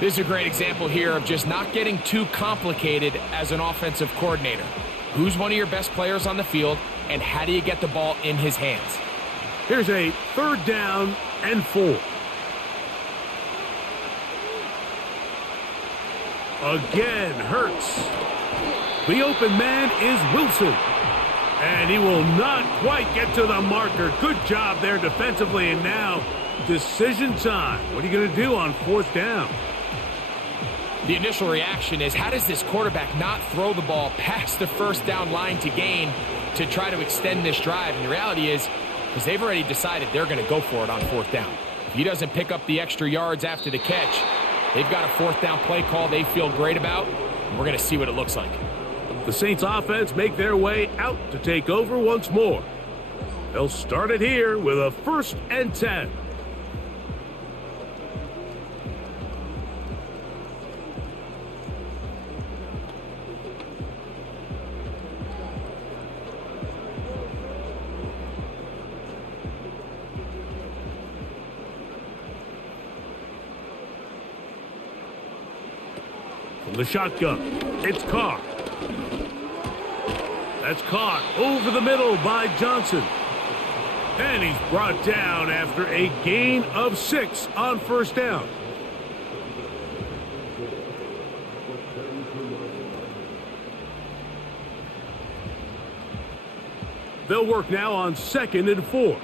This is a great example here of just not getting too complicated as an offensive coordinator. Who's one of your best players on the field, and how do you get the ball in his hands? Here's a 3rd down and 4. Again, Hurts. The open man is Wilson. And he will not quite get to the marker. Good job there defensively. And now, decision time. What are you going to do on 4th down? The initial reaction is, how does this quarterback not throw the ball past the 1st down line to gain to try to extend this drive? And the reality is, because they've already decided they're going to go for it on 4th down. If he doesn't pick up the extra yards after the catch, they've got a 4th down play call they feel great about, and we're going to see what it looks like. The Saints offense make their way out to take over once more. They'll start it here with a 1st and 10. From the shotgun, it's caught. That's caught over the middle by Johnson. And he's brought down after a gain of 6 on first down. They'll work now on 2nd and 4.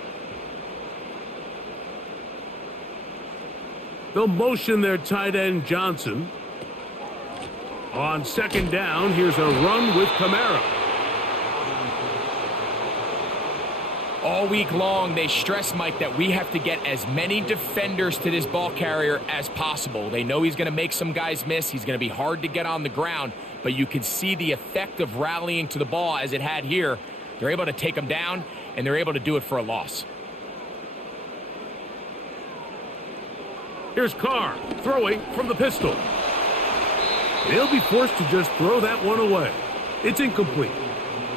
They'll motion their tight end Johnson. On 2nd down, here's a run with Kamara. All week long, they stress, Mike, that we have to get as many defenders to this ball carrier as possible. They know he's going to make some guys miss. He's going to be hard to get on the ground, but you can see the effect of rallying to the ball as it had here. They're able to take him down, and they're able to do it for a loss. Here's Carr throwing from the pistol. He'll be forced to just throw that one away. It's incomplete.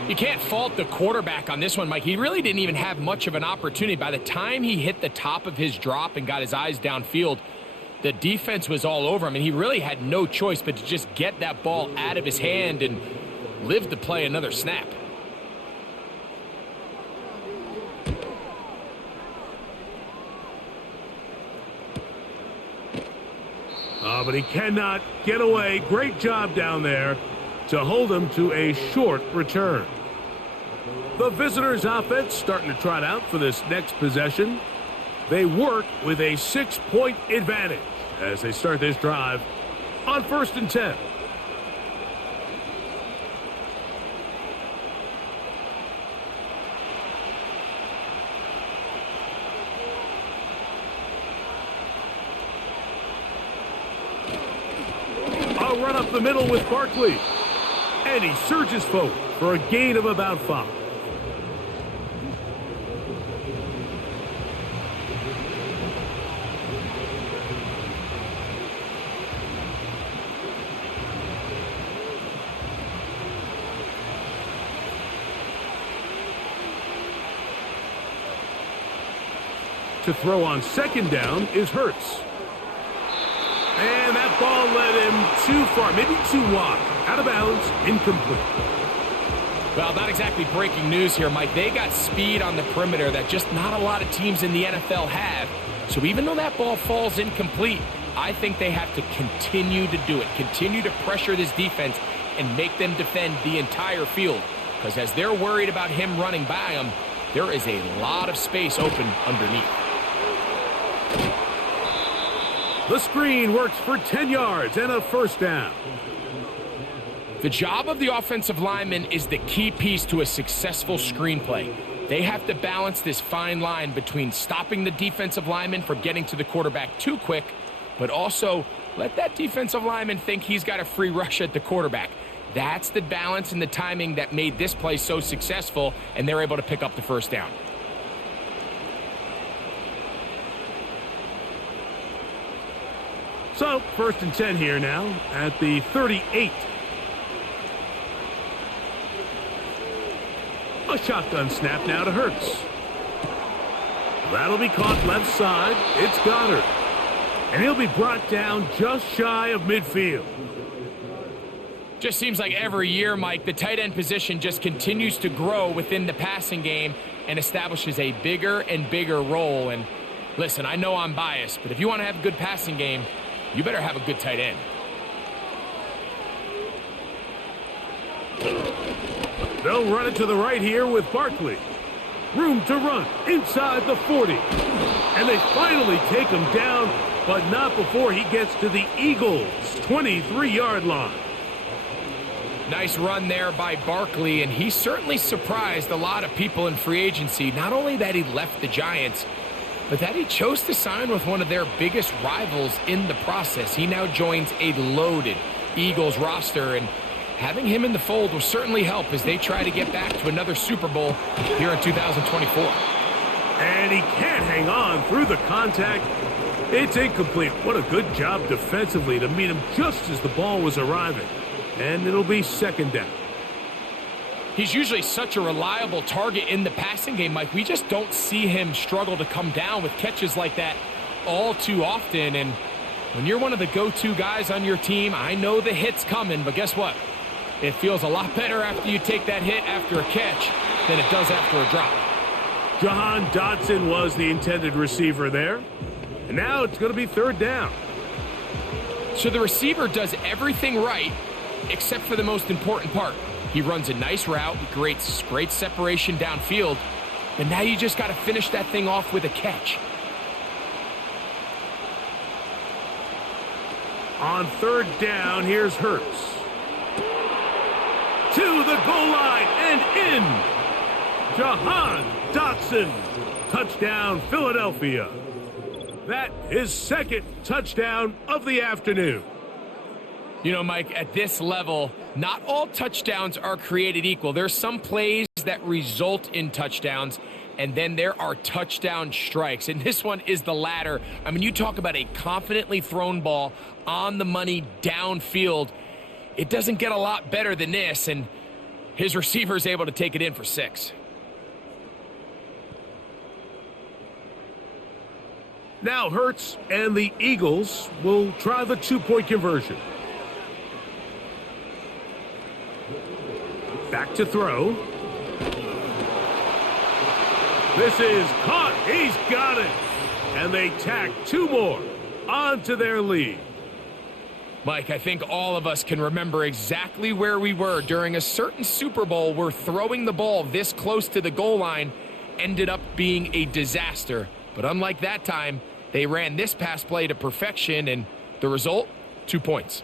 You can't fault the quarterback on this one, Mike. He really didn't even have much of an opportunity. By the time he hit the top of his drop and got his eyes downfield, the defense was all over him, and he really had no choice but to just get that ball out of his hand and live to play another snap. Oh, but he cannot get away. Great job down there to hold him to a short return. The visitors' offense starting to trot out for this next possession. They work with a 6-point advantage as they start this drive on 1st and 10. Run up the middle with Barkley. And he surges forward for a gain of about 5. To throw on 2nd down is Hurts. And that ball led him too far, maybe too wide. Out of bounds, incomplete. Well, not exactly breaking news here, Mike. They got speed on the perimeter that just not a lot of teams in the NFL have. So even though that ball falls incomplete, I think they have to continue to do it. Continue to pressure this defense and make them defend the entire field. Because as they're worried about him running by them, there is a lot of space open underneath. The screen works for 10 yards and a first down. The job of the offensive lineman is the key piece to a successful screenplay. They have to balance this fine line between stopping the defensive lineman from getting to the quarterback too quick, but also let that defensive lineman think he's got a free rush at the quarterback. That's the balance and the timing that made this play so successful, and they're able to pick up the first down. So, 1st and 10 here now at the 38. A shotgun snap now to Hurts. That'll be caught left side. It's Goddard. And he'll be brought down just shy of midfield. Just seems like every year, Mike, the tight end position just continues to grow within the passing game and establishes a bigger and bigger role. And listen, I know I'm biased, but if you want to have a good passing game, you better have a good tight end. They'll run it to the right here with Barkley. Room to run inside the 40. And they finally take him down, but not before he gets to the Eagles' 23-yard line. Nice run there by Barkley, and he certainly surprised a lot of people in free agency. Not only that he left the Giants, but that he chose to sign with one of their biggest rivals in the process. He now joins a loaded Eagles roster, and having him in the fold will certainly help as they try to get back to another Super Bowl here in 2024. And he can't hang on through the contact. It's incomplete. What a good job defensively to meet him just as the ball was arriving. And it'll be 2nd down. He's usually such a reliable target in the passing game, Mike. We just don't see him struggle to come down with catches like that all too often. And when you're one of the go-to guys on your team, I know the hit's coming, but guess what? It feels a lot better after you take that hit after a catch than it does after a drop. Jahan Dotson was the intended receiver there. And now it's going to be third down. So the receiver does everything right except for the most important part. He runs a nice route, creates great separation downfield, and now you just got to finish that thing off with a catch. On third down, here's Hurts. To the goal line and in. Jahan Dotson. Touchdown, Philadelphia. That is second touchdown of the afternoon. You know, Mike, at this level, not all touchdowns are created equal. There's some plays that result in touchdowns, and then there are touchdown strikes. And this one is the latter. I mean, you talk about a confidently thrown ball on the money downfield. It doesn't get a lot better than this, and his receiver is able to take it in for 6. Now Hurts and the Eagles will try the two-point conversion. Back to throw. This is caught. He's got it. And they tack 2 more onto their lead. Mike, I think all of us can remember exactly where we were during a certain Super Bowl where throwing the ball this close to the goal line ended up being a disaster. But unlike that time, they ran this pass play to perfection, and the result, 2 points.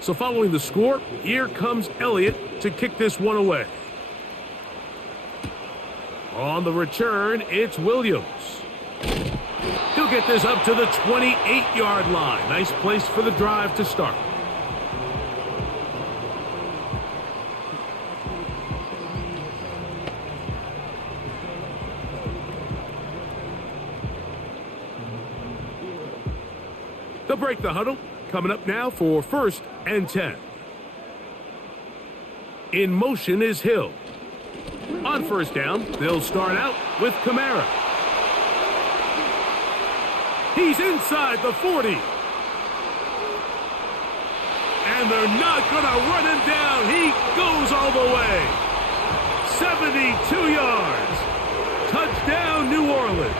So following the score, here comes Elliott to kick this one away. On the return, it's Williams. He'll get this up to the 28-yard line. Nice place for the drive to start. They'll break the huddle. Coming up now for 1st and 10. In motion is Hill. On 1st down, they'll start out with Kamara. He's inside the 40. And they're not going to run him down. He goes all the way. 72 yards. Touchdown, New Orleans.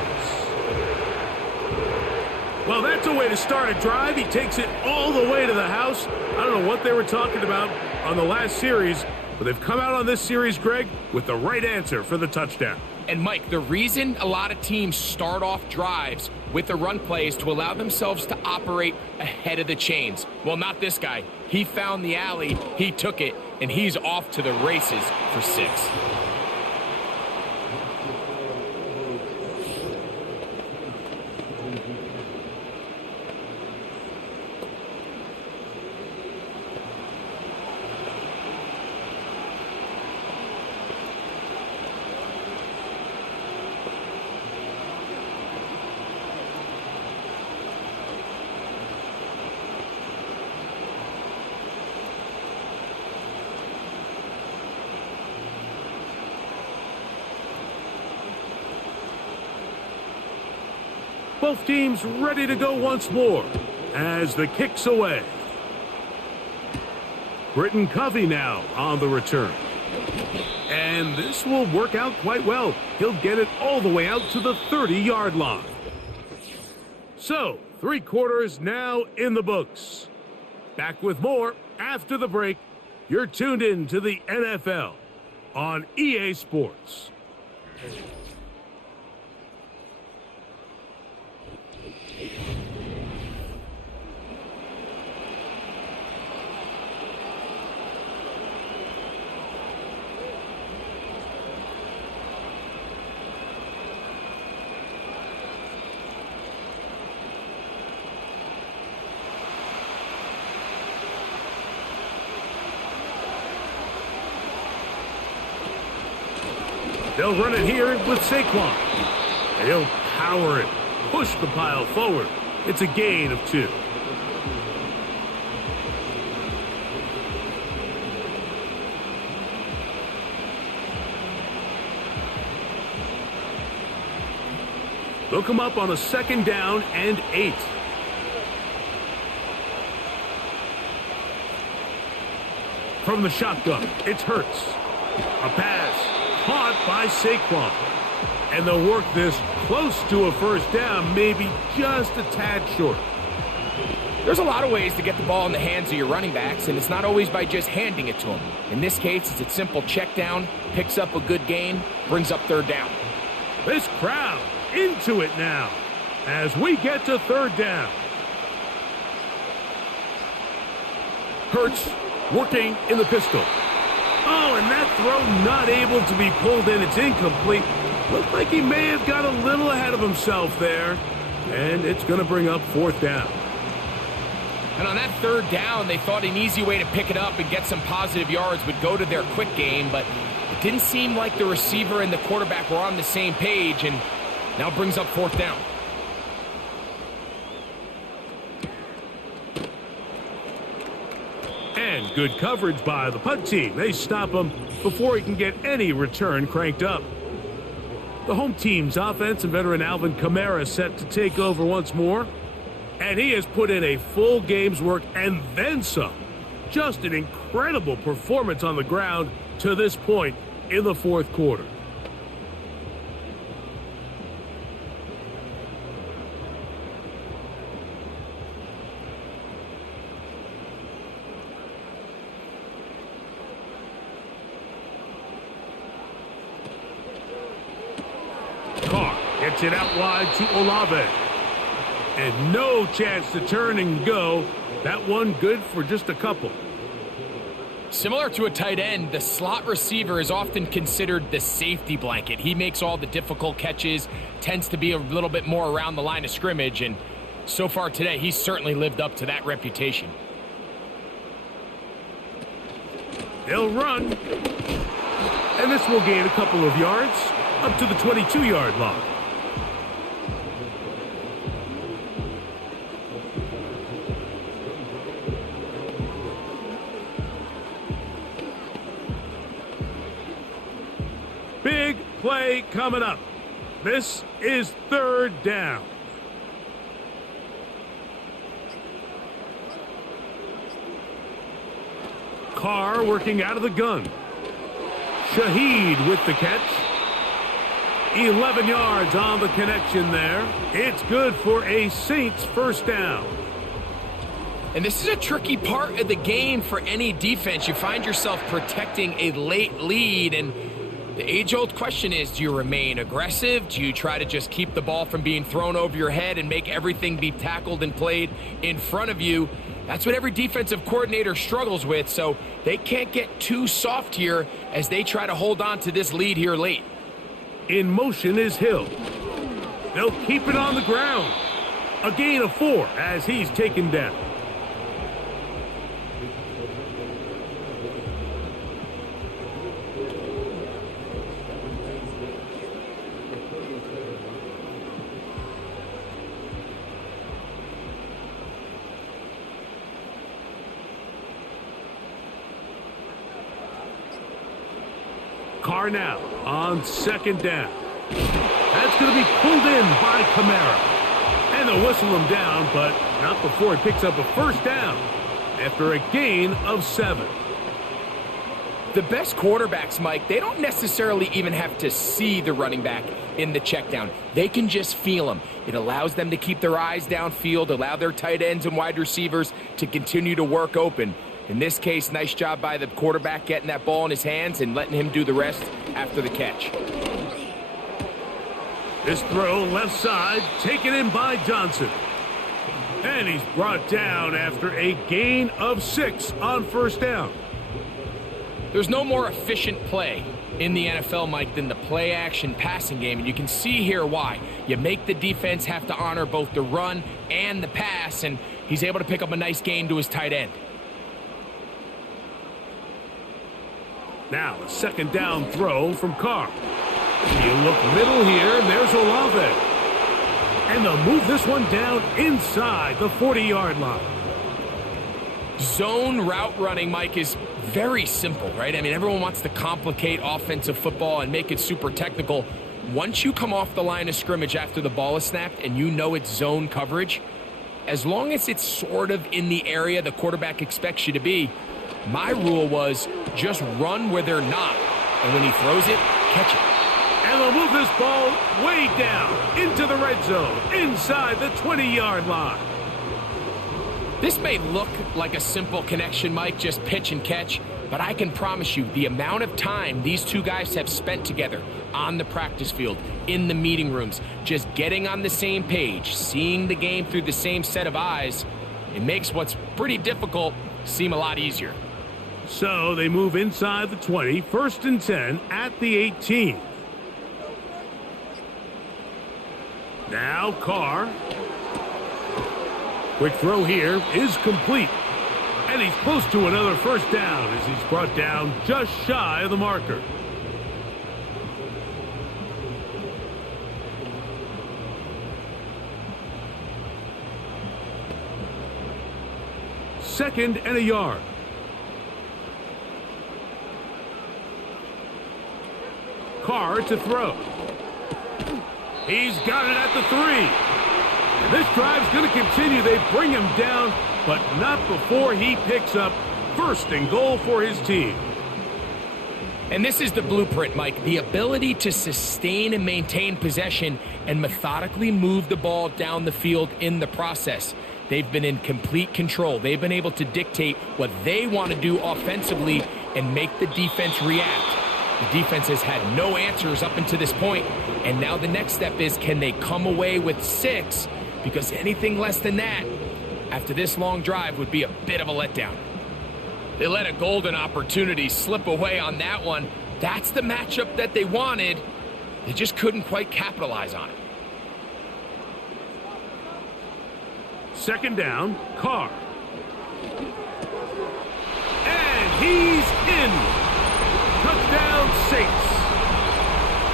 Well, that's a way to start a drive. He takes it all the way to the house. I don't know what they were talking about on the last series, but they've come out on this series, Greg, with the right answer for the touchdown. And, Mike, the reason a lot of teams start off drives with the run play is to allow themselves to operate ahead of the chains. Well, not this guy. He found the alley, he took it, and he's off to the races for 6. Both teams ready to go once more as the kick's away. Britton Covey now on the return. And this will work out quite well. He'll get it all the way out to the 30-yard line. So, 3 quarters now in the books. Back with more after the break. You're tuned in to the NFL on EA Sports. They'll run it here with Saquon. And he'll power it, push the pile forward. It's a gain of 2. They'll come up on a 2nd down and 8. From the shotgun, it's Hurts. A pass caught by Saquon. And they'll work this close to a 1st down, maybe just a tad short. There's a lot of ways to get the ball in the hands of your running backs, and it's not always by just handing it to them. In this case, it's a simple check down, picks up a good gain, brings up 3rd down. This crowd into it now as we get to 3rd down. Hurts working in the pistol. Oh, and that throw not able to be pulled in. It's incomplete. Looked like he may have got a little ahead of himself there. And it's going to bring up 4th down. And on that 3rd down, they thought an easy way to pick it up and get some positive yards would go to their quick game, but it didn't seem like the receiver and the quarterback were on the same page, and now brings up 4th down. And good coverage by the punt team. They stop him before he can get any return cranked up. The home team's offense and veteran Alvin Kamara set to take over once more. And he has put in a full game's work and then some. Just an incredible performance on the ground to this point in the 4th quarter. Carr gets it out wide to Olave. And no chance to turn and go. That one good for just a couple. Similar to a tight end, the slot receiver is often considered the safety blanket. He makes all the difficult catches, tends to be a little bit more around the line of scrimmage, and so far today, he's certainly lived up to that reputation. They'll run. And this will gain a couple of yards up to the 22-yard line. Big play coming up. This is 3rd down. Carr working out of the gun. Shaheed with the catch. 11 yards on the connection there. It's good for a Saints 1st down. And this is a tricky part of the game for any defense. You find yourself protecting a late lead, and the age-old question is, do you remain aggressive? Do you try to just keep the ball from being thrown over your head and make everything be tackled and played in front of you? That's what every defensive coordinator struggles with, so they can't get too soft here as they try to hold on to this lead here late. In motion is Hill. They'll keep it on the ground. A gain of 4 as he's taken down. Carr now on 2nd down. That's going to be pulled in by Kamara. And they'll whistle him down, but not before he picks up a 1st down after a gain of 7. The best quarterbacks, Mike, they don't necessarily even have to see the running back in the check down. They can just feel him. It allows them to keep their eyes downfield, allow their tight ends and wide receivers to continue to work open. In this case, nice job by the quarterback getting that ball in his hands and letting him do the rest after the catch. This throw left side, taken in by Johnson. And he's brought down after a gain of 6 on 1st down. There's no more efficient play in the NFL, Mike, than the play-action passing game, and you can see here why. You make the defense have to honor both the run and the pass, and he's able to pick up a nice gain to his tight end. Now a 2nd down throw from Carr. You look middle here, and there's Olave. And they'll move this one down inside the 40-yard line. Zone route running, Mike, is very simple, right? I mean, everyone wants to complicate offensive football and make it super technical. Once you come off the line of scrimmage after the ball is snapped and you know it's zone coverage, as long as it's sort of in the area the quarterback expects you to be, my rule was just run where they're not. And when he throws it, catch it. And they'll move this ball way down into the red zone, inside the 20-yard line. This may look like a simple connection, Mike, just pitch and catch, but I can promise you the amount of time these two guys have spent together on the practice field, in the meeting rooms, just getting on the same page, seeing the game through the same set of eyes, it makes what's pretty difficult seem a lot easier. So they move inside the 20, 1st and 10 at the 18. Now Carr. Quick throw here is complete. And he's close to another first down as he's brought down just shy of the marker. Second and a yard. Carr to throw. He's got it at the 3. And this drive's going to continue. They bring him down, but not before he picks up 1st and goal for his team. And this is the blueprint, Mike. The ability to sustain and maintain possession and methodically move the ball down the field in the process. They've been in complete control. They've been able to dictate what they want to do offensively and make the defense react. The defense has had no answers up until this point, and now the next step is, can they come away with 6? Because anything less than that, after this long drive, would be a bit of a letdown. They let a golden opportunity slip away on that one. That's the matchup that they wanted. They just couldn't quite capitalize on it. Second down, Carr. And he's in. Touchdown, Saints.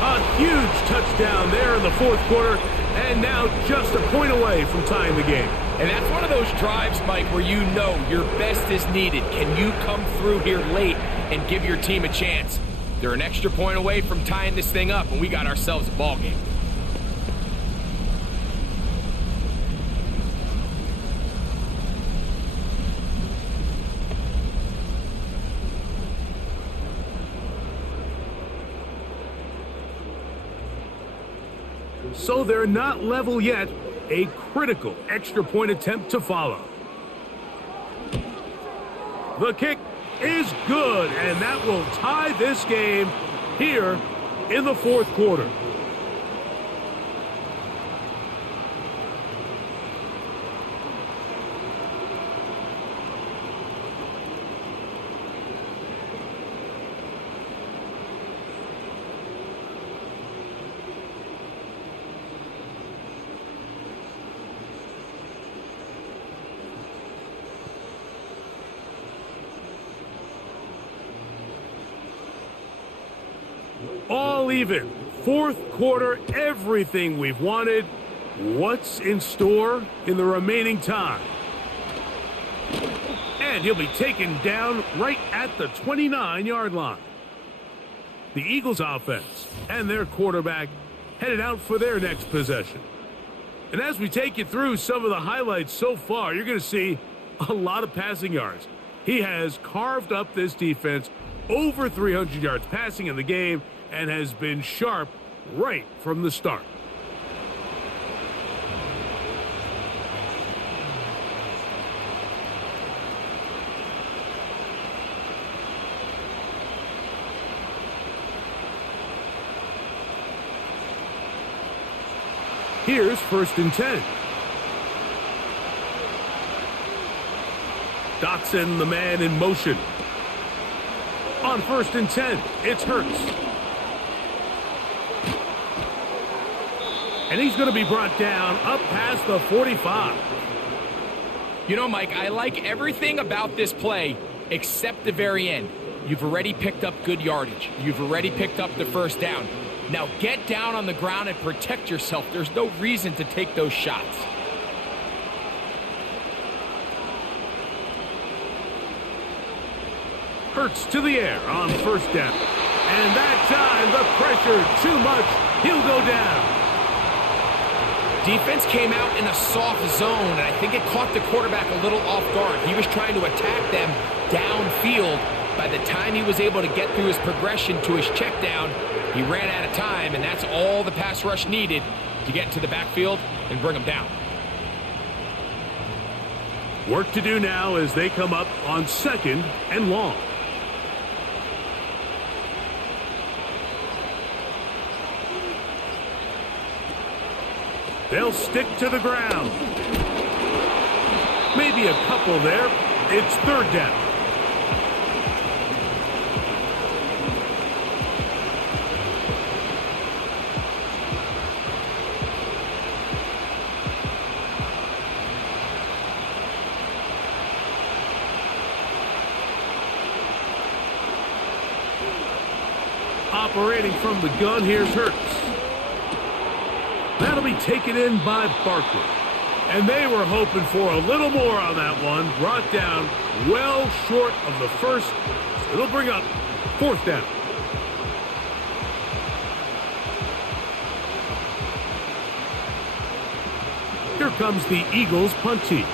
A huge touchdown there in the 4th quarter, and now just a point away from tying the game. And that's one of those drives, Mike, where you know your best is needed. Can you come through here late and give your team a chance? They're an extra point away from tying this thing up, and we got ourselves a ball game. So they're not level yet. A critical extra point attempt to follow. The kick is good, and that will tie this game here in the 4th quarter. All even. 4th quarter, everything we've wanted. What's in store in the remaining time? And he'll be taken down right at the 29-yard line. The Eagles offense and their quarterback headed out for their next possession. And as we take you through some of the highlights so far, you're going to see a lot of passing yards. He has carved up this defense, over 300 yards passing in the game, and has been sharp right from the start. Here's 1st and 10. Dotson, the man in motion. On 1st and 10, it's Hurts. And he's going to be brought down up past the 45. You know, Mike, I like everything about this play except the very end. You've already picked up good yardage. You've already picked up the first down. Now get down on the ground and protect yourself. There's no reason to take those shots. Hurts to the air on first down. And that time, the pressure too much. He'll go down. Defense came out in a soft zone, and I think it caught the quarterback a little off guard. He was trying to attack them downfield. By the time he was able to get through his progression to his check down, he ran out of time, and that's all the pass rush needed to get into the backfield and bring him down. Work to do now as they come up on 2nd and long. They'll stick to the ground. Maybe a couple there. It's 3rd down. Operating from the gun, here's Hurts. That'll be taken in by Barkley. And they were hoping for a little more on that one. Brought down well short of the first. So it'll bring up 4th down. Here comes the Eagles punt team.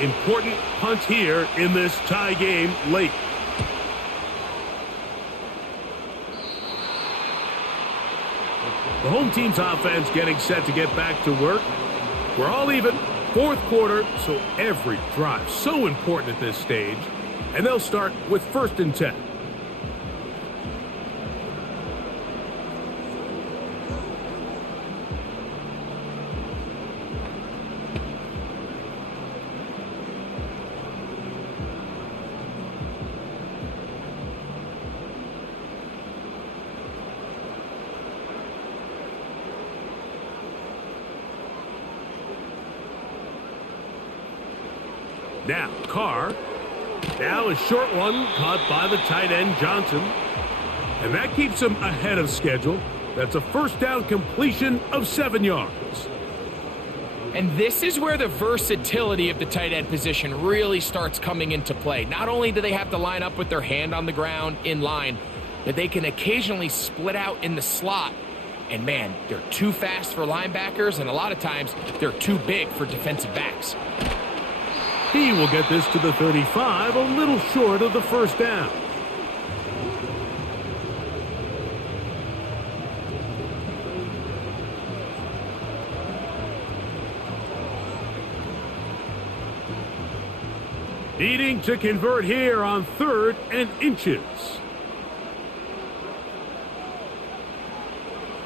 Important punt here in this tie game late. The home team's offense getting set to get back to work. We're all even. 4th quarter, so every drive so important at this stage. And they'll start with 1st and 10. Now, Carr. Now a short one caught by the tight end, Johnson. And that keeps him ahead of schedule. That's a 1st down completion of 7 yards. And this is where the versatility of the tight end position really starts coming into play. Not only do they have to line up with their hand on the ground in line, but they can occasionally split out in the slot. And man, they're too fast for linebackers, and a lot of times they're too big for defensive backs. He will get this to the 35, a little short of the 1st down. Needing to convert here on 3rd and inches.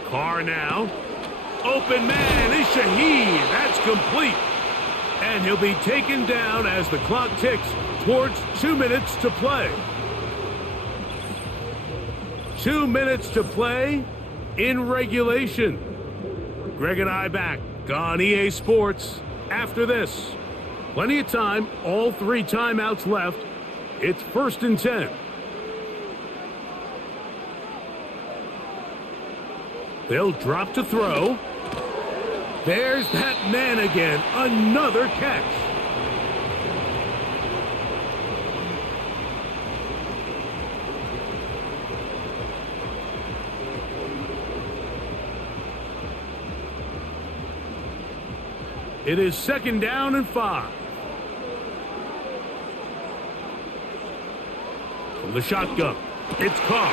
Carr now. Open man is Shaheed. That's complete. And he'll be taken down as the clock ticks towards 2 minutes to play. 2 minutes to play in regulation. Greg and I back on EA Sports after this. Plenty of time, all 3 timeouts left. It's 1st and 10. They'll drop to throw. There's that man again. Another catch. It is 2nd down and 5. From the shotgun, it's Carr.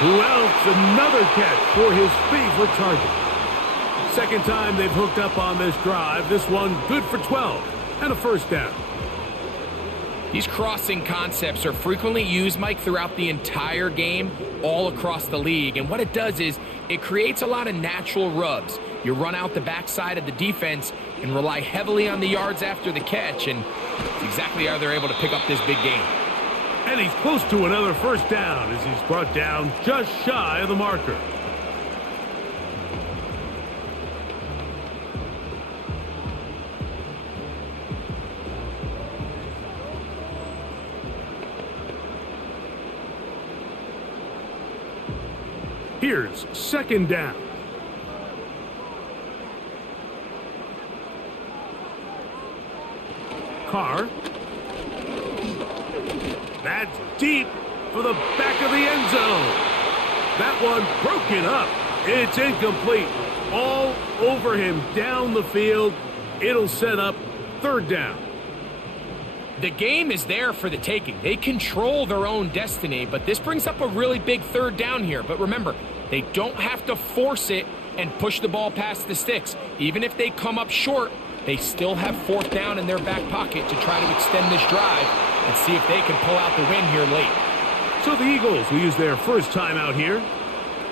Who else? Another catch for his favorite target. 2nd time they've hooked up on this drive. This one good for 12 and a 1st down. These crossing concepts are frequently used, Mike, throughout the entire game, all across the league. And what it does is it creates a lot of natural rubs. You run out the backside of the defense and rely heavily on the yards after the catch, and it's exactly how they're able to pick up this big game. And he's close to another 1st down as he's brought down just shy of the marker. Here's second down. Carr. That's deep for the back of the end zone. That one broken up. It's incomplete. All over him down the field. It'll set up third down. The game is there for the taking. They control their own destiny, but this brings up a really big third down here. But remember, they don't have to force it and push the ball past the sticks. Even if they come up short, they still have fourth down in their back pocket to try to extend this drive and see if they can pull out the win here late. So the Eagles will use their first timeout here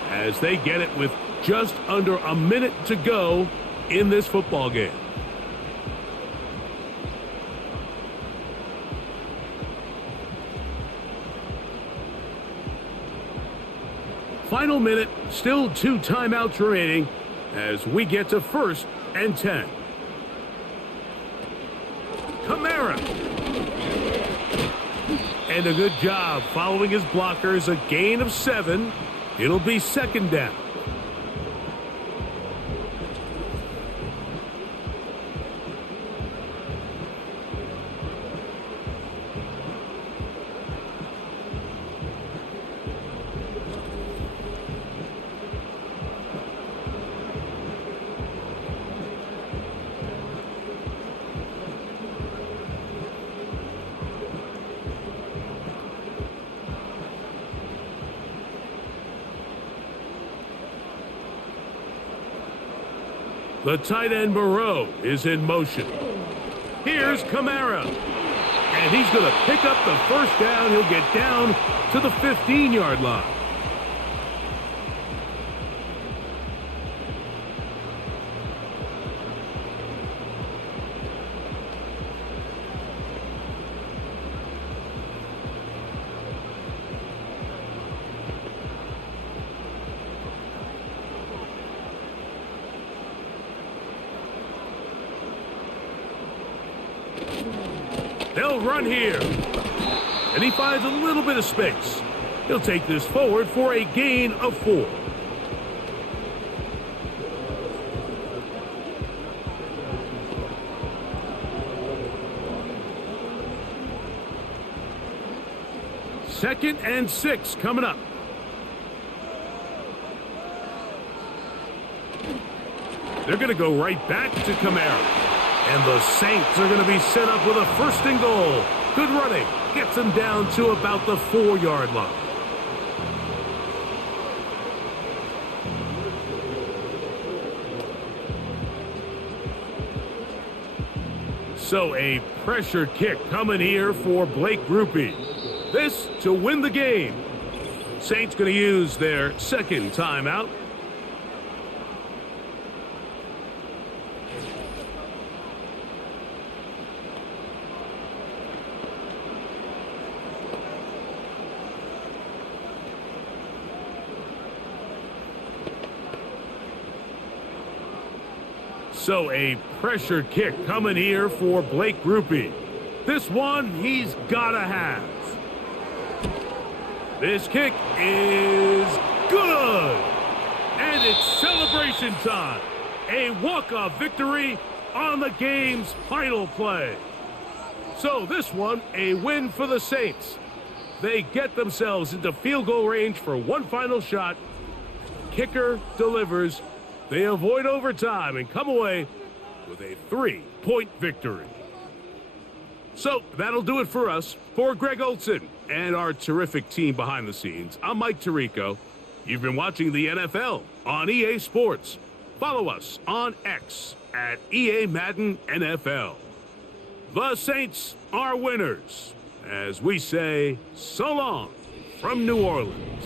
as they get it with just under a minute to go in this football game. Final minute, still 2 timeouts remaining as we get to 1st and 10. Kamara. And a good job following his blockers, a gain of 7. It'll be second down. The tight end Moreau is in motion. Here's Kamara. And he's going to pick up the first down. He'll get down to the 15-yard line. They'll run here. And he finds a little bit of space. He'll take this forward for a gain of 4. Second and 6 coming up. They're going to go right back to Kamara. And the Saints are going to be set up with a 1st and goal. Good running. Gets them down to about the 4-yard line. So a pressure kick coming here for Blake Grupe. This to win the game. Saints going to use their second timeout. So a pressure kick coming here for Blake Grupe. This one he's got to have. This kick is good. And it's celebration time. A walk-off victory on the game's final play. So this one, a win for the Saints. They get themselves into field goal range for one final shot. Kicker delivers. They avoid overtime and come away with a 3-point victory. So that'll do it for us. For Greg Olson and our terrific team behind the scenes, I'm Mike Tirico. You've been watching the NFL on EA Sports. Follow us on X at EA Madden NFL. The Saints are winners, as we say so long from New Orleans.